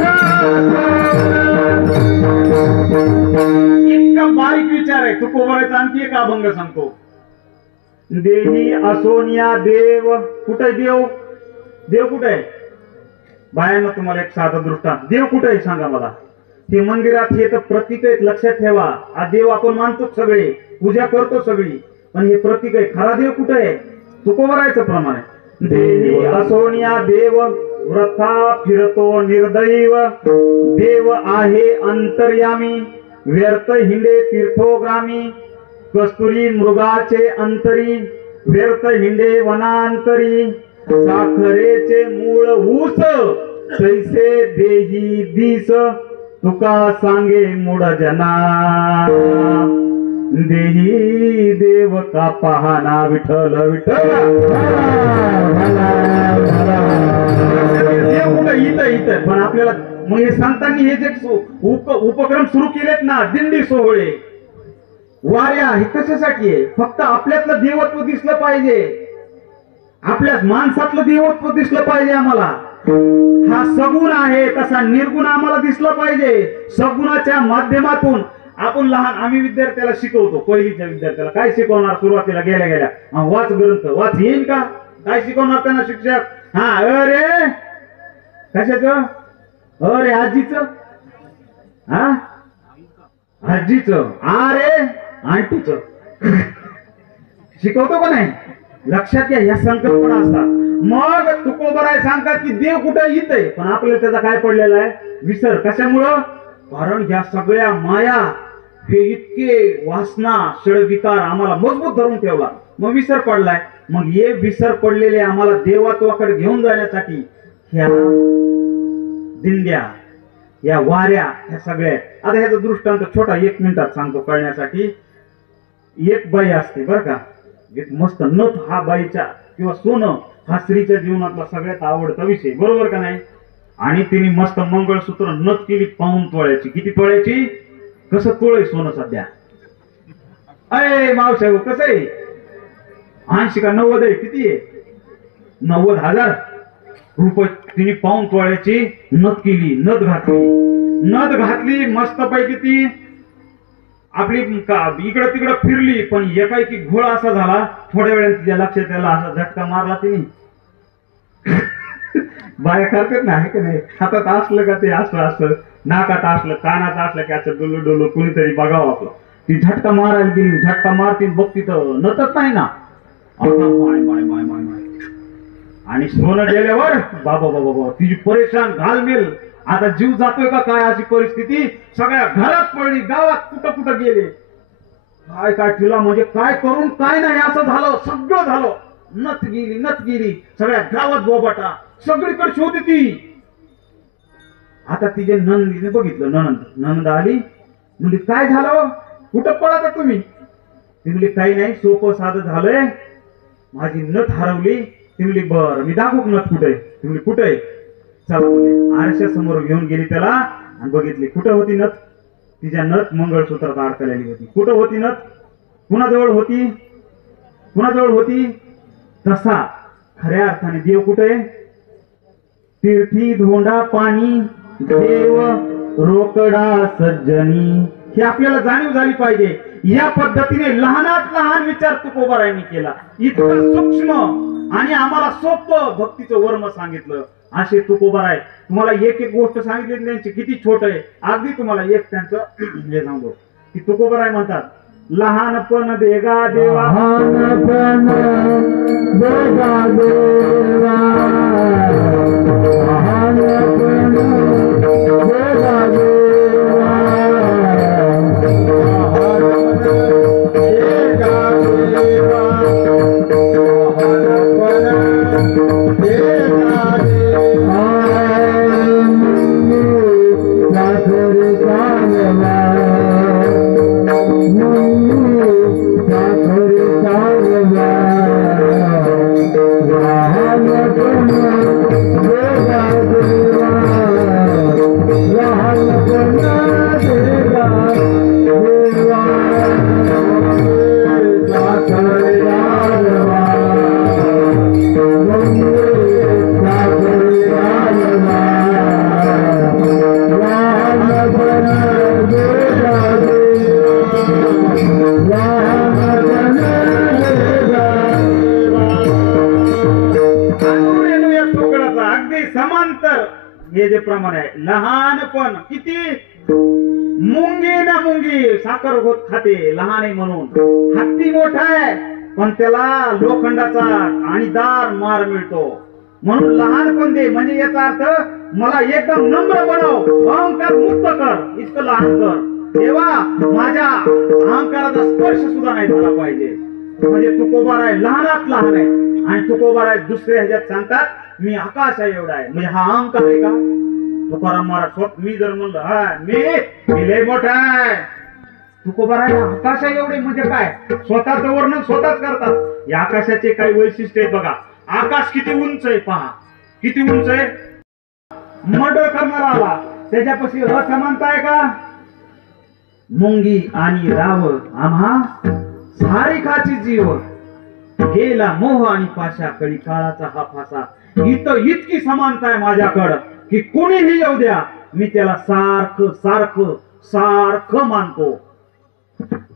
इतका बारीक विचार आहे. तुकोबारायचा आणखी एक अभंग सांगतो. देही असोनिया देव. कुठे देव? देव कुठे आहे? बायांना तुम्हाला एक साधा दृष्टांत. देव कुठे आहे सांगा मला. हे मंदिरात हे तर प्रतीक आहेत, लक्षात ठेवा. हा देव आपण मानतो सगळे, पूजा करतो सगळी, पण हे प्रतीक आहे. खरा देव कुठे आहे? तुकोबारायचं प्रमाण आहे. देही असोनिया देव, व्रथा फिरतो निर्दैव. देव आहे अंतर्यामी, व्यर्थ हिंडे तीर्थोग्रामी. कस्तुरी मृगाचे अंतरी, व्यर्थ हिंडे वनांतरी. साखरेचे मूळ ऊस, तैसे देही दिस. तुका सांगे मूढ जना, देही देव का पाहना. विठ्ठल विठ्ठल. देव कुठं? इथं इथं. पण आपल्याला मग हे सांगताना हे जे उपक्रम सुरू केलेत ना, दिंडी सोहळे, वाऱ्या, हे कशासाठी आहे? फक्त आपल्यातलं देवत्व दिसलं पाहिजे, आपल्या माणसातलं देवत्व दिसलं पाहिजे आम्हाला. हा सगुण आहे, तसा निर्गुण आम्हाला दिसला पाहिजे. सगुणाच्या माध्यमातून आपण लहान, आम्ही विद्यार्थ्याला शिकवतो. पहिलीच्या विद्यार्थ्याला काय शिकवणार? सुरुवातीला गेल्या गेल्या वाच ग्रंथ, वाच. येईल का? काय शिकवणार त्यांना शिक्षक? हा अरे कशाच? अरे आजीच, हा आजीच, अरे आंटीच शिकवतो का नाही? लक्षात घ्या, ह्या संकल्पना असतात. मग तुकोबाराय सांगतात की देव कुठे? इथे. पण आपल्याला त्याचा काय पडलेला आहे? विसर. कशामुळं? कारण ह्या सगळ्या माया, हे इतके वासना, षडविकार आम्हाला मजबूत धरून ठेवला, मग विसर पडलाय. मग हे विसर पडलेले आम्हाला देवत्वाकडे घेऊन जाण्यासाठी ह्या दिंड्या, या वाऱ्या, ह्या सगळ्या. आता ह्याचा दृष्टांत छोटा 1 मिनिटात सांगतो कळण्यासाठी. एक बाई असते बरं का, एक मस्त नथ. हा बाईच्या किंवा सोनं हा स्त्रीच्या जीवनातला सगळ्यात आवडता विषय, बरोबर का नाही? आणि तिने मस्त मंगळसूत्र नथ केली 5 तोळ्याची. किती तोळ्याची? कसं तोळे सोनं सध्या? अय मावसाहेब कसं आहे? 80 का 90 आहे? किती आहे? 90,000 रुपये तिने 5 तोळ्याची नथ केली. नथ घातली मस्त पैकी ती आपली इकडं तिकडं फिरली, पण एकाएकी घोळ असा झाला, थोड्या वेळाने तिच्या लक्षात त्याला असा झटका मारला तिने. बाया करतात ना, आहे की नाही? हातात असलं का ते असं असं, नाकात असलं, कानात असलं की असं डोलो डोलो कुणीतरी बघावं आपलं. ती झटका मारायला गेली, झटका मारती बघ तिथं नतच नाही ना. माय माय माय माय माय. आणि सोनं गेल्यावर बाबा बाबा बाबा तिची परेशान घालमेल. आता जीव जातोय का काय अशी परिस्थिती. सगळ्या घरात पडली, गावात कुठं कुठं गेले. काय काय तिला म्हणजे काय करून काय नाही असं झालं, सगळं झालं. नथ गेली, सगळ्या गावात बोबाटा, सगळीकडे शोध ती. आता तिचे नंदीने बघितलं, ननंद आली, म्हणजे काय झालं, कुठं पळता तुम्ही? ती म्हणली काही नाही, सोपं साधं झालंय, माझी नथ हरवली. ती म्हणली बरं मी दाखवू नथ कुठे? ती म्हणली कुठे? चला म्हणले. आरशा समोर घेऊन गेली त्याला आणि बघितली कुठं होती नथ. तिच्या नथ मंगळसूत्रात अडकलेली होती. कुठं होती नथ? कुणाजवळ होती? कुणाजवळ होती? तसा खऱ्या अर्थाने देव कुठे? तीर्थी धोंडा पाणी देव रोकडा सज्जनी. हे आपल्याला जाणीव झाली पाहिजे. या पद्धतीने लहानात लहान विचार तुकोबारायांनी केला. इतकं सूक्ष्म आणि आम्हाला सोपं भक्तीचं वर्म सांगितलं. असे तुकोबाराय तुम्हाला एक एक गोष्ट सांगितली त्यांची किती छोट आहे. अगदी तुम्हाला एक त्यांचं हे सांगतो की तुकोबाराय म्हणतात, लहानपण देगा देवा, लहानपण देगा देवा, लहानपण देगा देवा, लहानपण देगा देवा, लहानपण देगा देवा. सासरी चांगला, सासरी चांगला, लहानपण देगा देवा, लहानपण देगा देवा, सासरी चांगला, सासरी चांगला, लहानपण देगा देवा, लहानपण देगा हालेलुया. तुकडाचा अगदी समांतर हे जे प्रमाण आहे. लहानपण किती मुंगी ना मुंगी साखर होत खाते, लहान आहे म्हणून. हत्ती मोठा आहे पण त्याला लोखंडाचा आणि दार मार मिळतो. म्हणून लहानपण दे म्हणजे याचा अर्थ मला एकदम नम्र बनव, अहंकार मुक्त कर, इतकं लहान कर. तेव्हा माझ्या अहंकाराचा स्पर्श सुद्धा नाही झाला पाहिजे. म्हणजे तुकोबाराय लहानात लहान आहे आणि तुकोबाराय दुसऱ्या ह्याच्यात सांगतात मी आकाश आहे एवढा आहे. म्हणजे हा अहंकार आहे का? तुकाराम महाराज स्वतः मी जर म्हणलं हा मी लय मोठा आहे, तुकोबाराय आकाश आहे एवढे म्हणजे काय? स्वतःचं वर्णन स्वतःच करतात. या आकाशाचे काही वैशिष्ट्य आहेत बघा. आकाश किती उंच आहे पहा, किती उंच आहे. मर्डर करणारा आला त्याच्यापाशी असमानता आहे का? मुंगी आणि राव आम्हा सारिकाची जीव गेला मोह आणि पाशा, कळी काळाचा हा फासा. इथं इतकी समानता आहे माझ्याकडं की कोणीही येऊ द्या मी त्याला सारखं सारखं सारखं मानतो.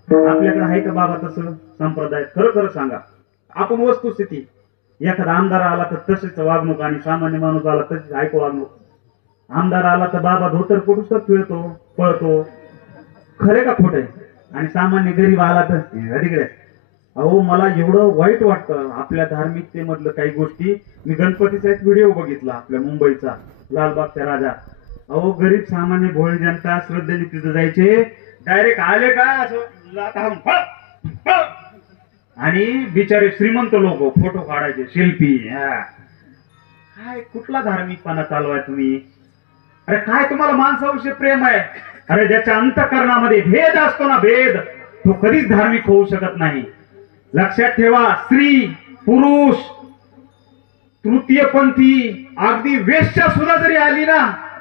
आपल्याकडे आहे का बाबा तसं संप्रदाय? खरं खरं सांगा. आपण वस्तुस्थिती एखादा आमदार आला तर तसेच वागणूक आणि सामान्य माणूस आला तशीच ऐकू वागणूक. आमदार आला तर बाबा धोतर पोटूसच फिरतो पळतो. खरे का खोटे? आणि सामान्य गरीब आला तर तिकडे. अहो मला एवढं वाईट वाटतं आपल्या धार्मिकतेमधलं काही गोष्टी. मी गणपतीचा एक व्हिडिओ बघितला आपल्या मुंबईचा, लालबागचा राजा. अहो गरीब सामान्य भोळे जनता श्रद्धेने तिथं जायचे, डायरेक्ट आले का असं लाथा आणि बिचारे श्रीमंत लोक फोटो काढायचे, सेल्फी. काय कुठला धार्मिकपणा चालवाय तुम्ही? अरे काय तुम्हाला माणसाविषयी प्रेम आहे? अरे ज्याच्या अंतःकरणामध्ये भेद असतो ना, भेद, तो कधीच धार्मिक होऊ शकत नाही. लक्षात ठेवा. स्त्री पुरुष तृतीयपंथी अगदी वेश्या सुद्धा जरी आली ना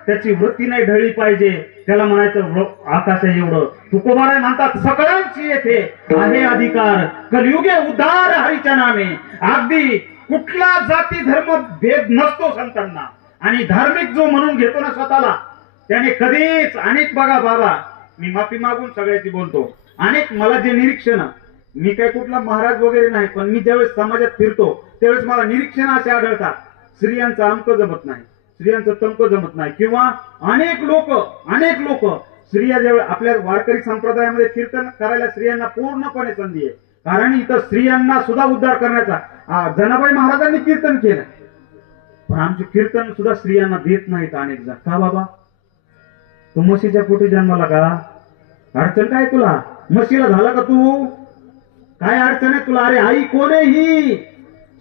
त्याची वृत्ती नाही ढळली पाहिजे. त्याला म्हणायचं आकाश आहे एवढं. तुकोबाराय म्हणतात सगळ्यांची येथे आहे अधिकार, कलियुगे उद्धार हरीच्या नामे. अगदी कुठला जाती धर्म भेद नसतो संतांना. आणि धार्मिक जो म्हणून घेतो ना स्वतःला त्याने कधीच, अनेक बघा बाबा मी माफी मागून सगळ्याची बोलतो, अनेक मला जे निरीक्षण, मी काय कुठला महाराज वगैरे नाही, पण मी ज्यावेळेस समाजात फिरतो त्यावेळेस मला निरीक्षण असे आढळतात, स्त्रियांचं अमक जमत नाही, स्त्रियांचं तमक जमत नाही, किंवा अनेक लोक स्त्रिया ज्यावेळेस आपल्या वारकरी संप्रदायामध्ये कीर्तन करायला स्त्रियांना पूर्णपणे संधी आहे, कारण इथं स्त्रियांना सुद्धा उद्धार करण्याचा जनाबाई महाराजांनी कीर्तन केलं, पण आमचे कीर्तन सुद्धा स्त्रियांना देत नाहीत अनेक जण. का बाबा, तू म्हशीच्या पोटी जन्माला का? अडचण काय तुला? म्हशीला झाला का तू? काय अडचण आहे तुला? अरे आई कोण आहे ही?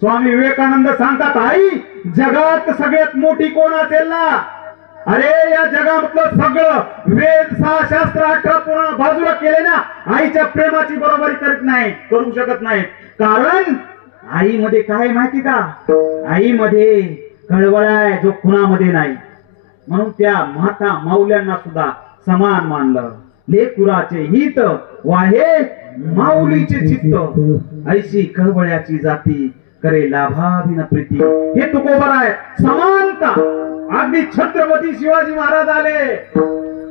स्वामी विवेकानंद सांगतात, आई जगात सगळ्यात मोठी कोण असेल ना? अरे या जगामधलं सगळं वेद 6 शास्त्र 18 पुराण बाजूला केले ना, आईच्या प्रेमाची बरोबरी करू शकत नाही. कारण आईमध्ये काय माहिती का? आईमध्ये कळवळ आहे जो कुणामध्ये नाही. म्हणून त्या माता माऊल्यांना सुद्धा समान मानलं. लेकुराचे हित वाहे माऊलीचे चित्त, ऐशी कळवळ्याची जाती करे लाभाविन प्रीती. हे तुकोबर आहे. समानता. अगदी छत्रपती शिवाजी महाराज आले,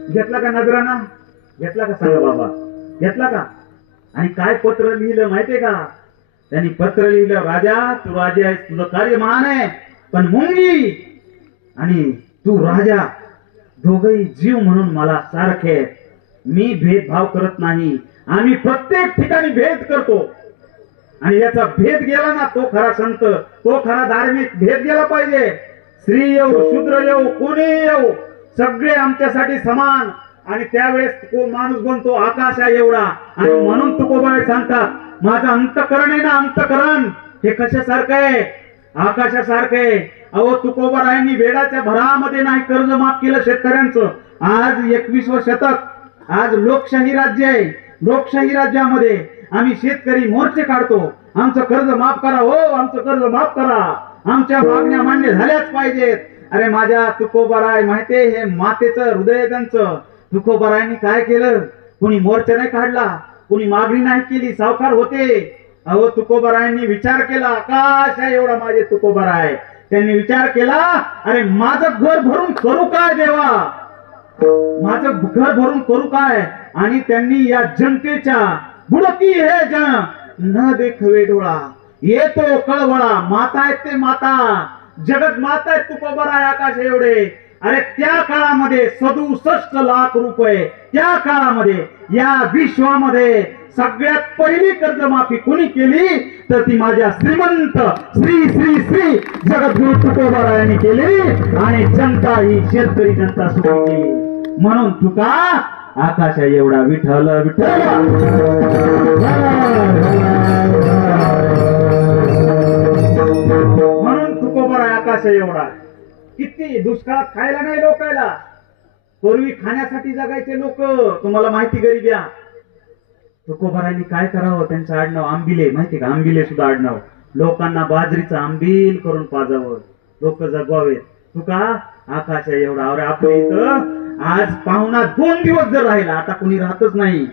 घेतला का नजराना? घेतला का? सांगा बाबा, घेतला का? आणि काय पत्र लिहिलं माहितीये का? त्यांनी पत्र लिहिलं, राजा तू राजा आहेस, तुझं कार्य महान आहे, पण मुंगी आणि तू राजा दोघही जीव म्हणून मला सारखे. मी भेदभाव करत नाही, आम्ही प्रत्येक ठिकाणी भेद करतो, आणि याचा भेद गेला ना तो खरा संत, तो खरा धार्मिक. भेद गेला पाहिजे. स्त्री येऊ शूद्र येऊ कोणी येऊ, सगळे आमच्यासाठी समान. आणि त्यावेळेस तो माणूस बनतो आकाशा एवढा. आणि म्हणून तुकोबाई सांगतात, माझं अंतकरण आहे ना, अंतकरण हे कशासारखं आहे? आकाशासारखं आहे. अहो तुकोबारायांनी वेळाच्या भरामध्ये नाही कर्ज माफ केलं शेतकऱ्यांचं. आज 21वे शतक, आज लोकशाही राज्य आहे. लोकशाही राज्यामध्ये आम्ही शेतकरी मोर्चे काढतो, आमचं कर्ज माफ करा, हो आमचं कर्ज माफ करा, आमच्या मागण्या मान्य झाल्याच पाहिजेत. अरे माझ्या तुकोबाराय माहितीये, हे मातेचं हृदय आहे त्यांचं. तुकोबारायांनी काय केलं? कुणी मोर्चा नाही काढला, कुणी मागणी नाही केली, सावकार होते. अहो तुकोबारायांनी विचार केला, आकाश आहे एवढा माझे तुकोबाराय. त्यांनी विचार केला, अरे माझं घर भरून करू काय देवा, माझं घर भरून करू काय? आणि त्यांनी या जनतेच्या बुडकी हे जन न देखवे डोळा, येतो कळवळा, माता आहेत ते माता, जगत माता आहेत तुकोबाराय आकाश एवढे. अरे त्या काळामध्ये 67 लाख रुपये, त्या काळामध्ये या विश्वामध्ये सगळ्यात पहिली कर्जमाफी कोणी केली तर ती माझ्या श्रीमंत श्री श्री श्री जगद्गुरु तुकोबारायांनी केली. आणि जनता ही शेतकरी जनता सुरू केली. म्हणून तुका आकाशा एवढा विठ्ठल विठ्ठल. म्हणून तुकोबाराय आकाशा एवढा. किती दुष्काळात खायला नाही लोकायला. पूर्वी खाण्यासाठी जगायचे लोक, तुम्हाला माहिती गरिब्या. तुकोबारायांनी काय करावं? त्यांचं आडनाव आंबिले, माहिती का? आंबिले सुद्धा आडनाव. लोकांना बाजरीचं आंबील करून पाजावं, लोक जगवावेत. तुका आकाशा एवढा. अरे आपल्या इथं आज पाहुणा 2 दिवस जर राहिला, आता कुणी राहतच नाही,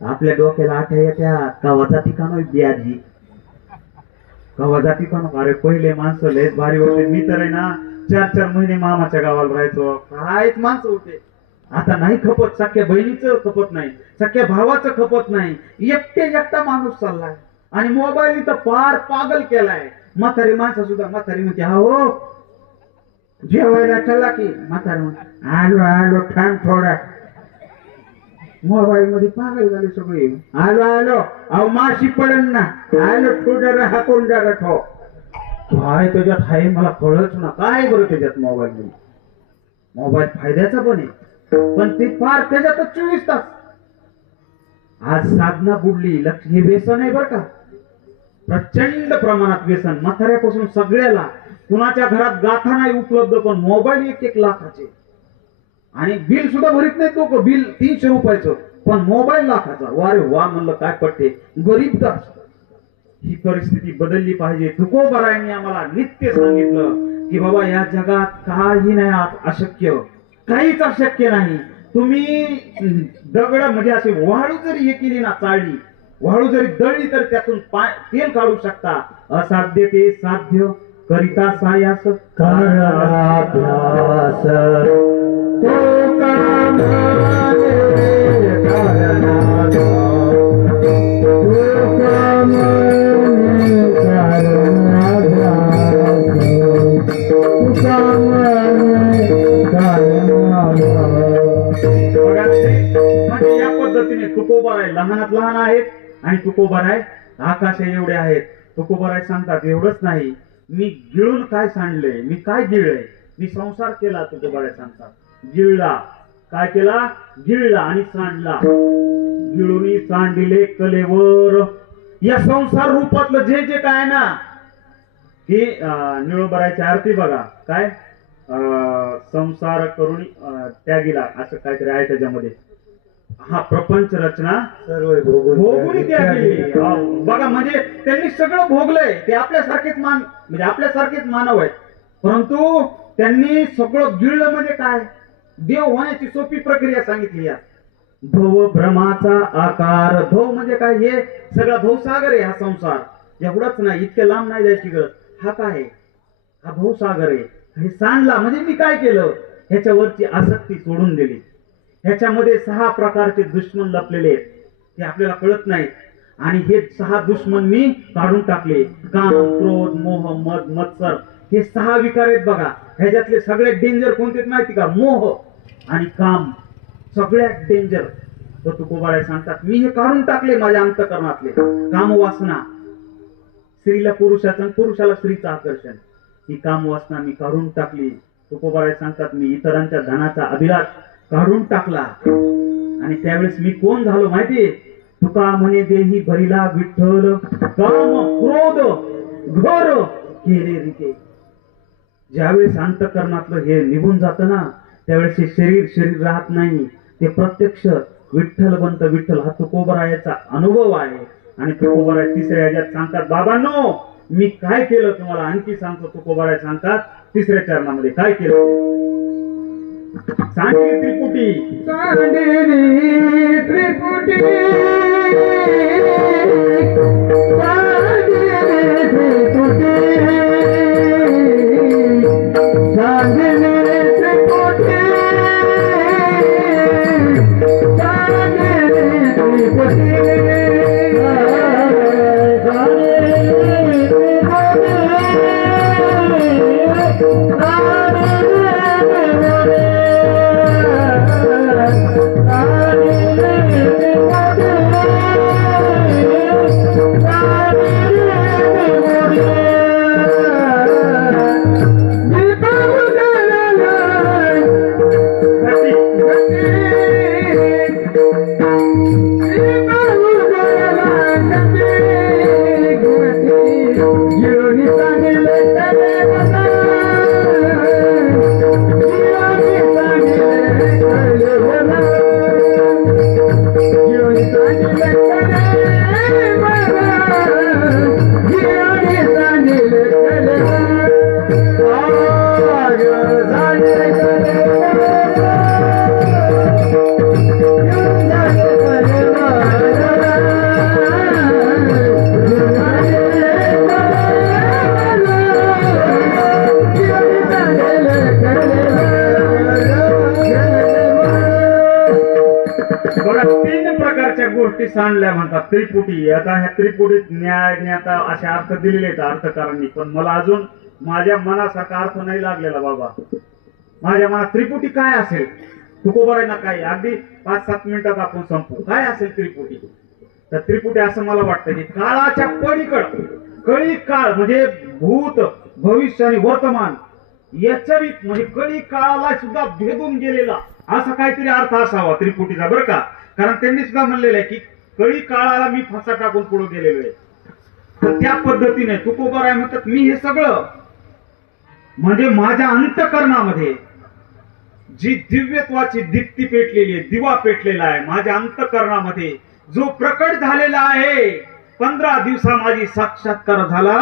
आपल्या डोक्याला आठ्या येत्या, कवाचा ठिकाण ब्याजी, कवाचा ठिकाण. अरे पहिले माणसं लयच भारी होते. मी तर आहे ना 4-4 महिने मामाच्या गावाला राहायचो, काहीच माणसं होते. आता नाही खपत. सख्या बहिणीचं खपत नाही, सख्या भावाचं खपत नाही. एकटा माणूस चाललाय. आणि मोबाईल तर फार पागल केलाय. म्हातारी माणसं सुद्धा, म्हातारी म्हणते हा हो जेवायला चला की, म्हातारी म्हणते आलो आलो थांब थोडा. मोबाईल मध्ये पागल झाले सगळे. आलो आलो, अहो माशी पडेल ना, आलो थोडं हाकून जरा ठो. काय त्याच्यात आहे मला कळच ना. काय बरं त्याच्यात मोबाईल मध्ये? मोबाईल फायद्याचा पण आहे, पण ते फार त्याच्यातच 24 तास. आज साधना बुडली. लक्ष, हे व्यसन आहे बरं का, प्रचंड प्रमाणात व्यसन. म्हाताऱ्यापासून सगळ्याला. कुणाच्या घरात गाथा नाही उपलब्ध, पण मोबाईल 1-1 लाखाचे. आणि बिल सुद्धा भरीत नाही तो. बिल 300 रुपयाचं, पण मोबाईल लाखाचा. वारे वा म्हणलं, काय पडते गरीब दास. ही परिस्थिती बदलली पाहिजे. तुकोबारायांनी आम्हाला नित्य सांगितलं की बाबा या जगात काही नाही अशक्य, काहीच अशक्य नाही. तुम्ही दगड म्हणजे असे वाळू जरी हे केली ना, चाळली वाळू जरी दळली तर त्यातून तेल काढू शकता. असाध्य ते साध्य करिता सायास कारणाभ्यास तो काम तुकोबाराय लहानात लहान आहेत आणि तुकोबाराय आकाश एवढे आहेत. तुकोबाराय सांगतात एवढंच नाही, मी गिळून काय सांडले, मी काय गिळले, मी संसार केला. तुकोबाराय सांगतात गिळला, काय केला, गिळला आणि सांडला. गिळूनी सांडिले कलेवर. या संसार रूपातलं जे जे काय ना हे निळोबरायची आरती बघा, काय संसार करून त्यागीला असं काहीतरी आहे त्याच्यामध्ये. हा प्रपंच रचना सर्व भोगून त्यागी बघा, म्हणजे त्यांनी सगळं भोगलंय. ते आपल्यासारखेच म्हणजे आपल्यासारखेच मानव आहेत, परंतु त्यांनी सगळं गिळलं. म्हणजे काय, देव होण्याची सोपी प्रक्रिया सांगितली. भव भ्रमाचा आकार. भव म्हणजे काय, हे सगळा भवसागर आहे हा संसार. एवढंच नाही, इतके लांब नाही जायची गरज. हा काय आहे, हा भवसागर आहे. हे सांडला म्हणजे मी काय केलं, ह्याच्यावरची आसक्ती सोडून दिली. ह्याच्यामध्ये 6 प्रकारचे दुश्मन लपलेले आहेत, ते आपल्याला कळत नाहीत. आणि हे 6 दुश्मन मी काढून टाकले. काम, क्रोध, मोह, मद, मत्सर, हे 6 विकार आहेत बघा. ह्याच्यातले सगळ्यात डेंजर कोणते माहिती का, मोह आणि काम. सगळ्यात डेंजर. तर तुकोबाराय सांगतात मी हे काढून टाकले माझ्या अंतःकरणातले. कामवासना, स्त्रीला पुरुषाचं आणि पुरुषाला स्त्रीचं आकर्षण, ही कामवासना मी काढून टाकली. तुकोबाराय सांगतात मी इतरांच्या धनाचा अभिलाष काढून टाकला. आणि त्यावेळेस मी कोण झालो माहितीये, तुका म्हणे देही भरिला विठ्ठल, काम क्रोध घर केले रिते. ज्यावेळेस अंतःकरणातलं हे निघून जातं ना, त्यावेळेस हे शरीर राहत नाही, ते प्रत्यक्ष विठ्ठल बनतं. विठ्ठल हा तुकोबारायाचा अनुभव आहे. आणि तुकोबाराय तिसऱ्या ह्याच्यात सांगतात बाबांनो मी काय केलं तुम्हाला आणखी सांगतो. तुकोबाराय सांगतात तिसऱ्या चरणामध्ये काय केलं, सांडली त्रिपुटी. सांडली त्रिपुटी, सांडली त्रिपुटी, सांडली त्रिपुटी, सांडली त्रिपुटी. बघा 3 प्रकारच्या गोष्टी सांडल्या म्हणतात त्रिपुटी. आता ह्या त्रिपुटीत न्याय ज्ञाता असे अर्थ दिलेले आहेत अर्थकारांनी, पण मला अजून माझ्या मनासारखा अर्थ नाही लागलेला बाबा. माझ्या मनात त्रिपुटी काय असेल, तुकोबारायना काय अगदी 5-7 मिनिटात आपण संपू. काय असेल त्रिपुटी, तर त्रिपुटी असं मला वाटतं की काळाच्या पलीकड, कळी काळ म्हणजे भूत भविष्य आणि वर्तमान याच्या म्हणजे कळी काळाला सुद्धा भेदून गेलेला असा काहीतरी अर्थ असावा त्रिपुटीचा, बरं का. कारण त्यांनी सुद्धा म्हणलेलं आहे की कळी काळाला मी फसा टाकून पुढे गेलेलो आहे. तर त्या पद्धतीने तुकोबाराय म्हणतात मी हे सगळं म्हणजे माझ्या अंतःकरणामध्ये जी दिव्यत्वाची दीप्ती पेटलेली आहे, दिवा पेटलेला आहे माझ्या अंतःकरणामध्ये, जो प्रकट झालेला आहे. 15 दिवसा माझी साक्षात्कार झाला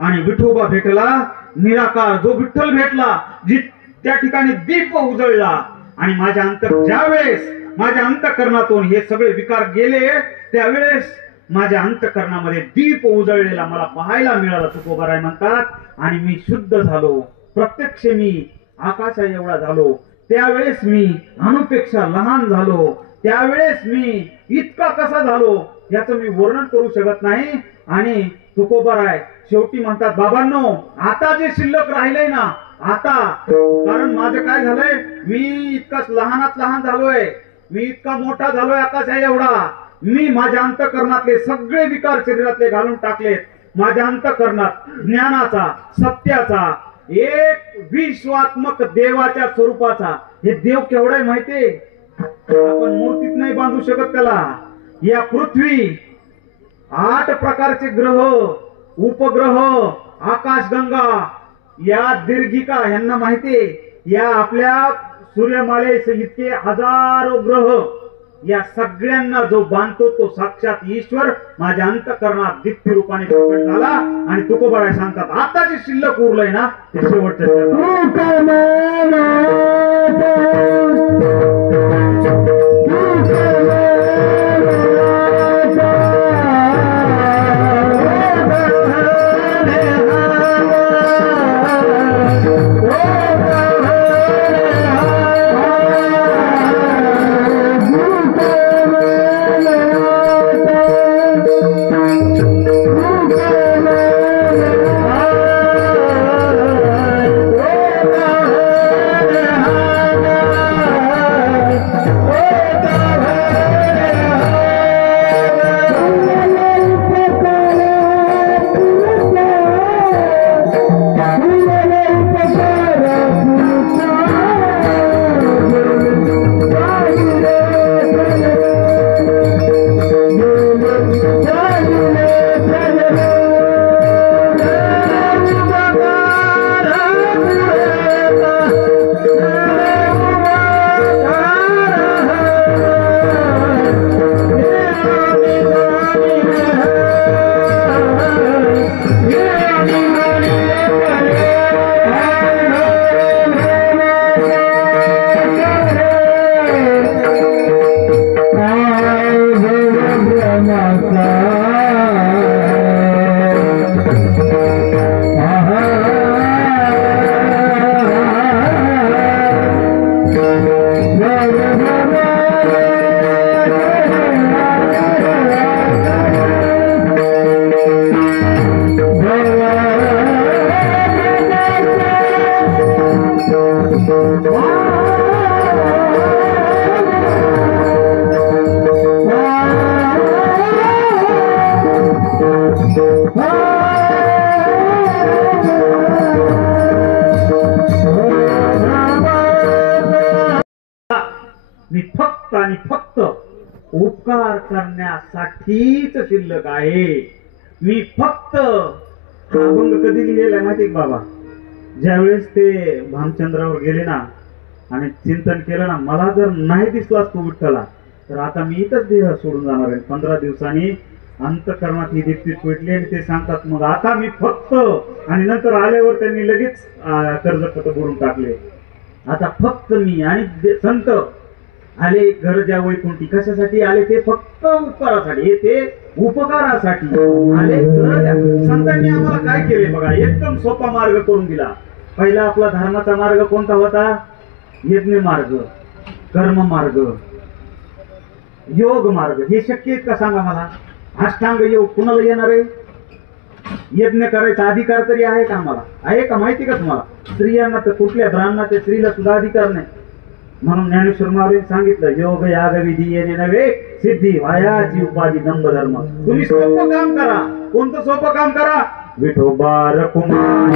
आणि विठोबा भेटला, निराकार जो विठ्ठल भेटला, जी त्या ठिकाणी दीप उजळला. आणि ज्यावेळेस माझ्या अंतःकरणातून हे सगळे विकार गेले, त्यावेळेस माझ्या अंतःकरणामध्ये दीप उजळलेला मला पाहायला मिळाला, तुकोबाराय म्हणतात. आणि मी शुद्ध झालो, प्रत्यक्ष मी आकाशा एवढा झालो. त्यावेळेस मी अणुपेक्षा लहान झालो. त्यावेळेस मी इतका कसा झालो याचं मी वर्णन करू शकत नाही. आणि तुकोबाराय शेवटी म्हणतात बाबांनो आता जे शिल्लक राहिलंय ना, आता कारण माझं काय झालंय, मी इतकाच लहानात लहान झालोय. मी इतका मोठा झालोय आकाशा एवढा, मी माझ्या अंतःकरणातले सगळे विकार शरीरातले घालून टाकलेत। माझ्या अंतःकरणात ज्ञानाचा, सत्याचा, एक विश्वात्मक देवाच्या स्वरूपाचा, हे देव केवढा आहे माहितीये? आपण मूर्तीत नाही बांधू शकत त्याला। या पृथ्वी, 8 प्रकारचे ग्रह, उपग्रह, आकाशगंगा, या दीर्घिका, यांना माहितीये या आपल्या सूर्यमाले इतके हजारो ग्रह, या सगळ्यांना जो बांधतो तो साक्षात ईश्वर माझ्या अंतःकरणात दीप्ती रूपाने प्रकट झाला। आणि तुकोबाराय सांगतात, आता जे शिल्लक उरलंय ना ते शेवटचं मी फक्त आणि फक्त उपकार करण्यासाठीच शिल्लक आहे। मी फक्त हा अभंग कधी लिहिलेला आहे माहिती का बाबा? ज्यावेळेस ते भामचंद्रावर गेले ना आणि चिंतन केलं ना, मला जर नाही दिसलास तो विठ्ठला तर आता मी इथंच देह सोडून जाणार आहे। 15 दिवसांनी अंतःकरणात ही दीप्ती पेटली आणि ते सांगतात मग आता मी फक्त, आणि नंतर आल्यावर त्यांनी लगेच कर्जपत्र भरून टाकले। आता फक्त मी आणि संत आले गरजा वैकुंठी, कशासाठी आले? ते फक्त उपकारासाठी, ते उपकारासाठी आले। गरजा संतांनी आम्हाला काय केले बघा, एकदम सोपा मार्ग करून दिला। पहिला आपला धर्माचा मार्ग कोणता होता? यज्ञ मार्ग, कर्म मार्ग, योग मार्ग। हे शक्य आहेत का सांगा मला? अष्टांग योग कुणाला येणार आहे? यज्ञ करायचा अधिकार तरी आहे का आम्हाला? आहे का माहिती का तुम्हाला? स्त्रियांना तर, कुठल्या ब्राह्मणाच्या स्त्रीला सुद्धा अधिकार नाही। म्हणून ज्ञानेश्वर महाराज सांगितलं, योग याग विधी येणे नव्हे, सिद्धी वायाची उपाधी दंभ धर्म। तुम्ही सोपं काम करा। कोणतं सोपं काम करा? विठोबा रखुमाई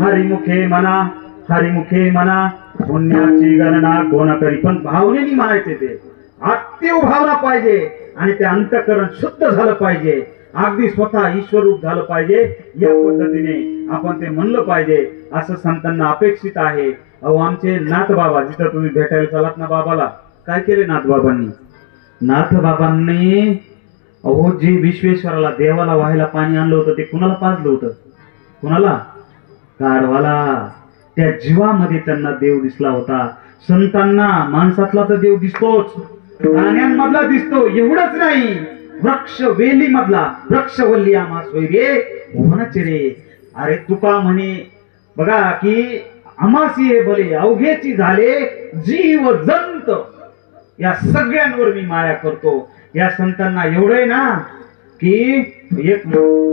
हरिमुखे म्हणा, हरिमुखे म्हणा, पुण्याची गणना कोणा करी, पण भावनेनी म्हणायचे ते। अत्यव भावना पाहिजे आणि ते अंतःकरण शुद्ध झालं पाहिजे, अगदी स्वतः ईश्वरूप झालं पाहिजे। या पद्धतीने आपण ते म्हणलं पाहिजे असं संतांना अपेक्षित आहे। अहो आमचे नाथ बाबा, जिथं तुम्ही भेटायला चालात ना बाबाला, काय केले नाथ बाबांनी? नाथ बाबांनी अहो जे विश्वेश्वराला, देवाला व्हायला पाणी आणलं होतं ते कुणाला पाजलं होतं? कुणाला? गाढवाला। त्या जीवामध्ये त्यांना देव दिसला होता। संतांना माणसातला तर देव दिसतोच, प्राण्यांमधला दिसतो। एवढंच नाही, वृक्ष वेली मधला, वृक्षवल्ली आम्हा सोयरे भुवनाचे रे। अरे तुका म्हणे बघा की, अमासी हे भले अवघेची झाले जीव जंत, या सगळ्यांवर मी माया करतो. या संतांना एवढंय ना की एक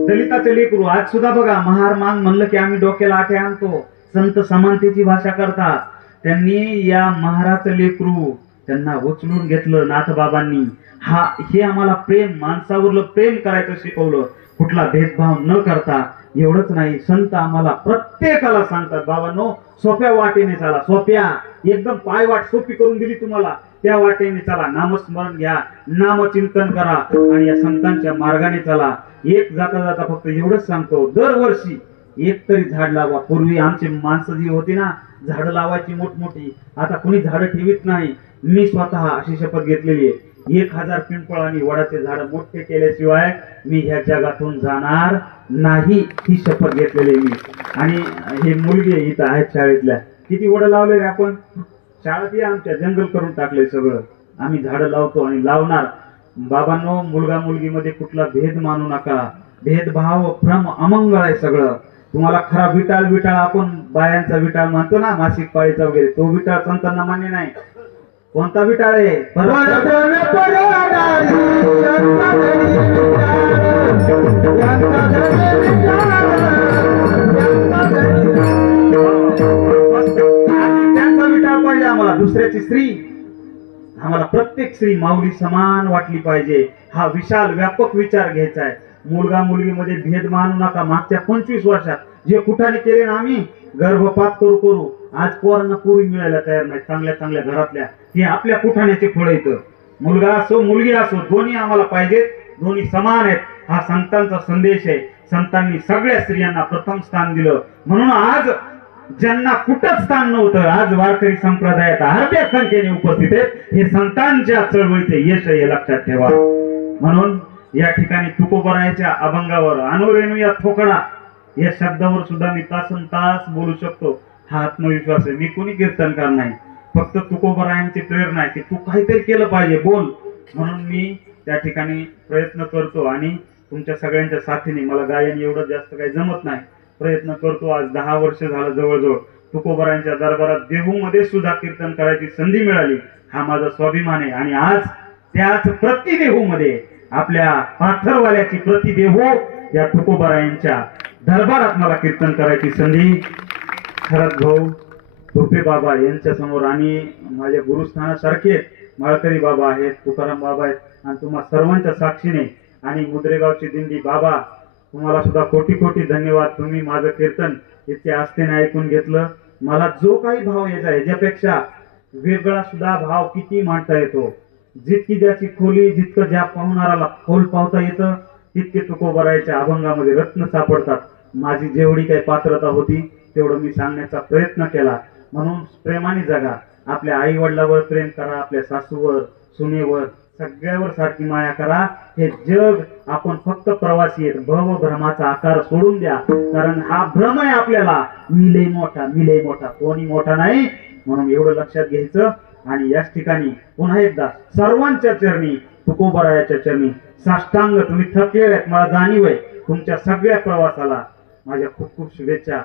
दलिताचे लेकरू आज सुद्धा बघा महार मान म्हणलं की आम्ही डोक्याला आठे आणतो. संत समानतेची भाषा करतात. त्यांनी या महाराचं लेकरू त्यांना उचलून घेतलं नाथबाबांनी. हे आम्हाला प्रेम, माणसावरलं प्रेम करायचं शिकवलं, कुठला भेदभाव न करता. एवढंच नाही, संत आम्हाला प्रत्येकाला सांगतात बाबांनो सोप्या वाटेने चाला. सोप्या एकदम पायवाट सोपी करून दिली तुम्हाला, त्या वाटेने चला. नामस्मरण घ्या, नामचिंतन करा आणि या संतांच्या मार्गाने चला. एक जाता जाता फक्त एवढंच सांगतो, दरवर्षी एक तरी झाड लावा. पूर्वी आमची माणसं जी होती ना झाडं लावायची मोठमोठी, आता कुणी झाडं ठेवीत नाही. मी स्वतः अशी शपथ घेतलेली आहे, 1000 पिंपळ आणि वडाचे झाड मोठे केल्याशिवाय मी ह्या जगातून जाणार नाही, ही शपथ घेतलेली मी. आणि हे मुलगी इथं आहेत शाळेतल्या, किती वड लावले रे आपण शाळेत. आमच्या जंगल करून टाकले सगळं. आम्ही झाडं लावतो आणि लावणार. बाबांनो मुलगा मुलगीमध्ये कुठला भेद मानू नका. भेदभाव भ्रम अमंगळ आहे सगळं. तुम्हाला खरा विटाळ आपण बायांचा विटाळ म्हणतो ना मासिक पाळीचा वगैरे, तो विटाळ संतांना मान्य नाही. कोणता विटाळ आहे? त्यांचा विटाळ पाहिजे आम्हाला. दुसऱ्याची स्त्री आम्हाला प्रत्येक स्त्री माऊली समान वाटली पाहिजे. हा विशाल व्यापक विचार घ्यायचा आहे. मुलगा मुलगीमध्ये भेद मानू नका. मागच्या 25 वर्षात जे कुठाने केले ना आम्ही, गर्भपात करू आज पोरांना पुरी मिळायला तयार नाही चांगल्या चांगल्या घरातल्या. हे आपल्या कुठाण्याचे फळ येतं. मुलगा असो मुलगी असो दोन्ही आम्हाला पाहिजेत, दोन्ही समान आहेत. हा संतांचा संदेश आहे. संतांनी सगळ्या स्त्रियांना प्रथम स्थान दिलं, म्हणून आज ज्यांना कुठंच स्थान नव्हतं आज वारकरी संप्रदायात अर्ध्या संख्येने उपस्थित आहेत. हे संतांच्या चळवळीचे यश हे लक्षात ठेवा. म्हणून या ठिकाणी तुकोबरायाच्या अभंगावर अनुरेणू या थोकडा या शब्दावर सुद्धा मी तासन तास बोलू शकतो. हा आत्मविश्वास आहे. मी कोणी कीर्तनकार नाही, फक्त तुकोबरायांची प्रेरणा आहे की तू काहीतरी केलं पाहिजे, बोल. म्हणून मी त्या ठिकाणी प्रयत्न करतो आणि तुमच्या सगळ्यांच्या साथीने. मला गायन एवढं जास्त काही जमत नाही, प्रयत्न करतो. आज 10 वर्ष झालं जवळजवळ तुकोबरायांच्या दरबारात देहूमध्ये सुद्धा कीर्तन करायची संधी मिळाली. हा माझा स्वाभिमान आहे. आणि आज त्याच प्रतिदेहूमध्ये आपल्या पाथरवाल्याची प्रतिदेहू या तुकोबरायांच्या दरबारात मला कीर्तन करायची संधी. खरंच भाऊ टोपे बाबा यांच्या समोर आणि माझ्या गुरुस्थानासारखे माळकरी बाबा आहेत, तुकाराम बाबा आहेत, आणि तुम्हा सर्वांच्या साक्षीने आणि मुद्रेगावची दिंडी बाबा तुम्हाला सुद्धा कोटी कोटी धन्यवाद. तुम्ही माझं कीर्तन इतक्या आस्थेने ऐकून घेतलं. मला जो काही भाव यायचा ह्याच्यापेक्षा वेगळा सुद्धा भाव किती मांडता येतो. जितकी ज्याची खोली, जितकं ज्या पाहुणाराला खोल पावता येतं तितके तुकोबरायाच्या अभंगामध्ये रत्न सापडतात. माझी जेवढी काही पात्रता होती तेवढं मी सांगण्याचा प्रयत्न केला. म्हणून प्रेमाने जगा. आपल्या आई वडिलावर प्रेम करा, आपल्या सासूवर, सुनेवर, सगळ्यावर सारखी माया करा. हे जग आपण फक्त प्रवासी आहेत. भव भ्रमाचा आकार सोडून द्या, कारण हा भ्रम आहे आपल्याला. मी लय मोठा, कोणी मोठा नाही. म्हणून एवढं लक्षात घ्यायचं. आणि याच ठिकाणी पुन्हा एकदा सर्वांच्या चरणी, तुकोबरायाच्या चरणी साष्टांग. तुम्ही थकलेले आहेत, मला जाणीव आहे. तुमच्या सगळ्या प्रवासाला माझ्या खूप खूप शुभेच्छा.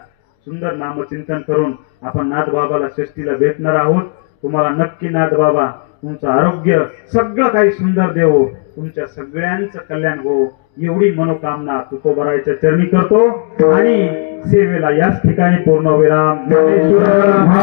सुंदर नामचिंतन करून आपण नाथबाबाला षष्टीला भेटणार आहोत. तुम्हाला नक्की नाथबाबा तुमचं आरोग्य सगळं काही सुंदर देवो, तुमच्या सगळ्यांचं कल्याण हो, एवढी मनोकामना तुकोबरायाच्या चरणी करतो. आणि सेवेला याच ठिकाणी पूर्णविराम. ज्ञानेश्वर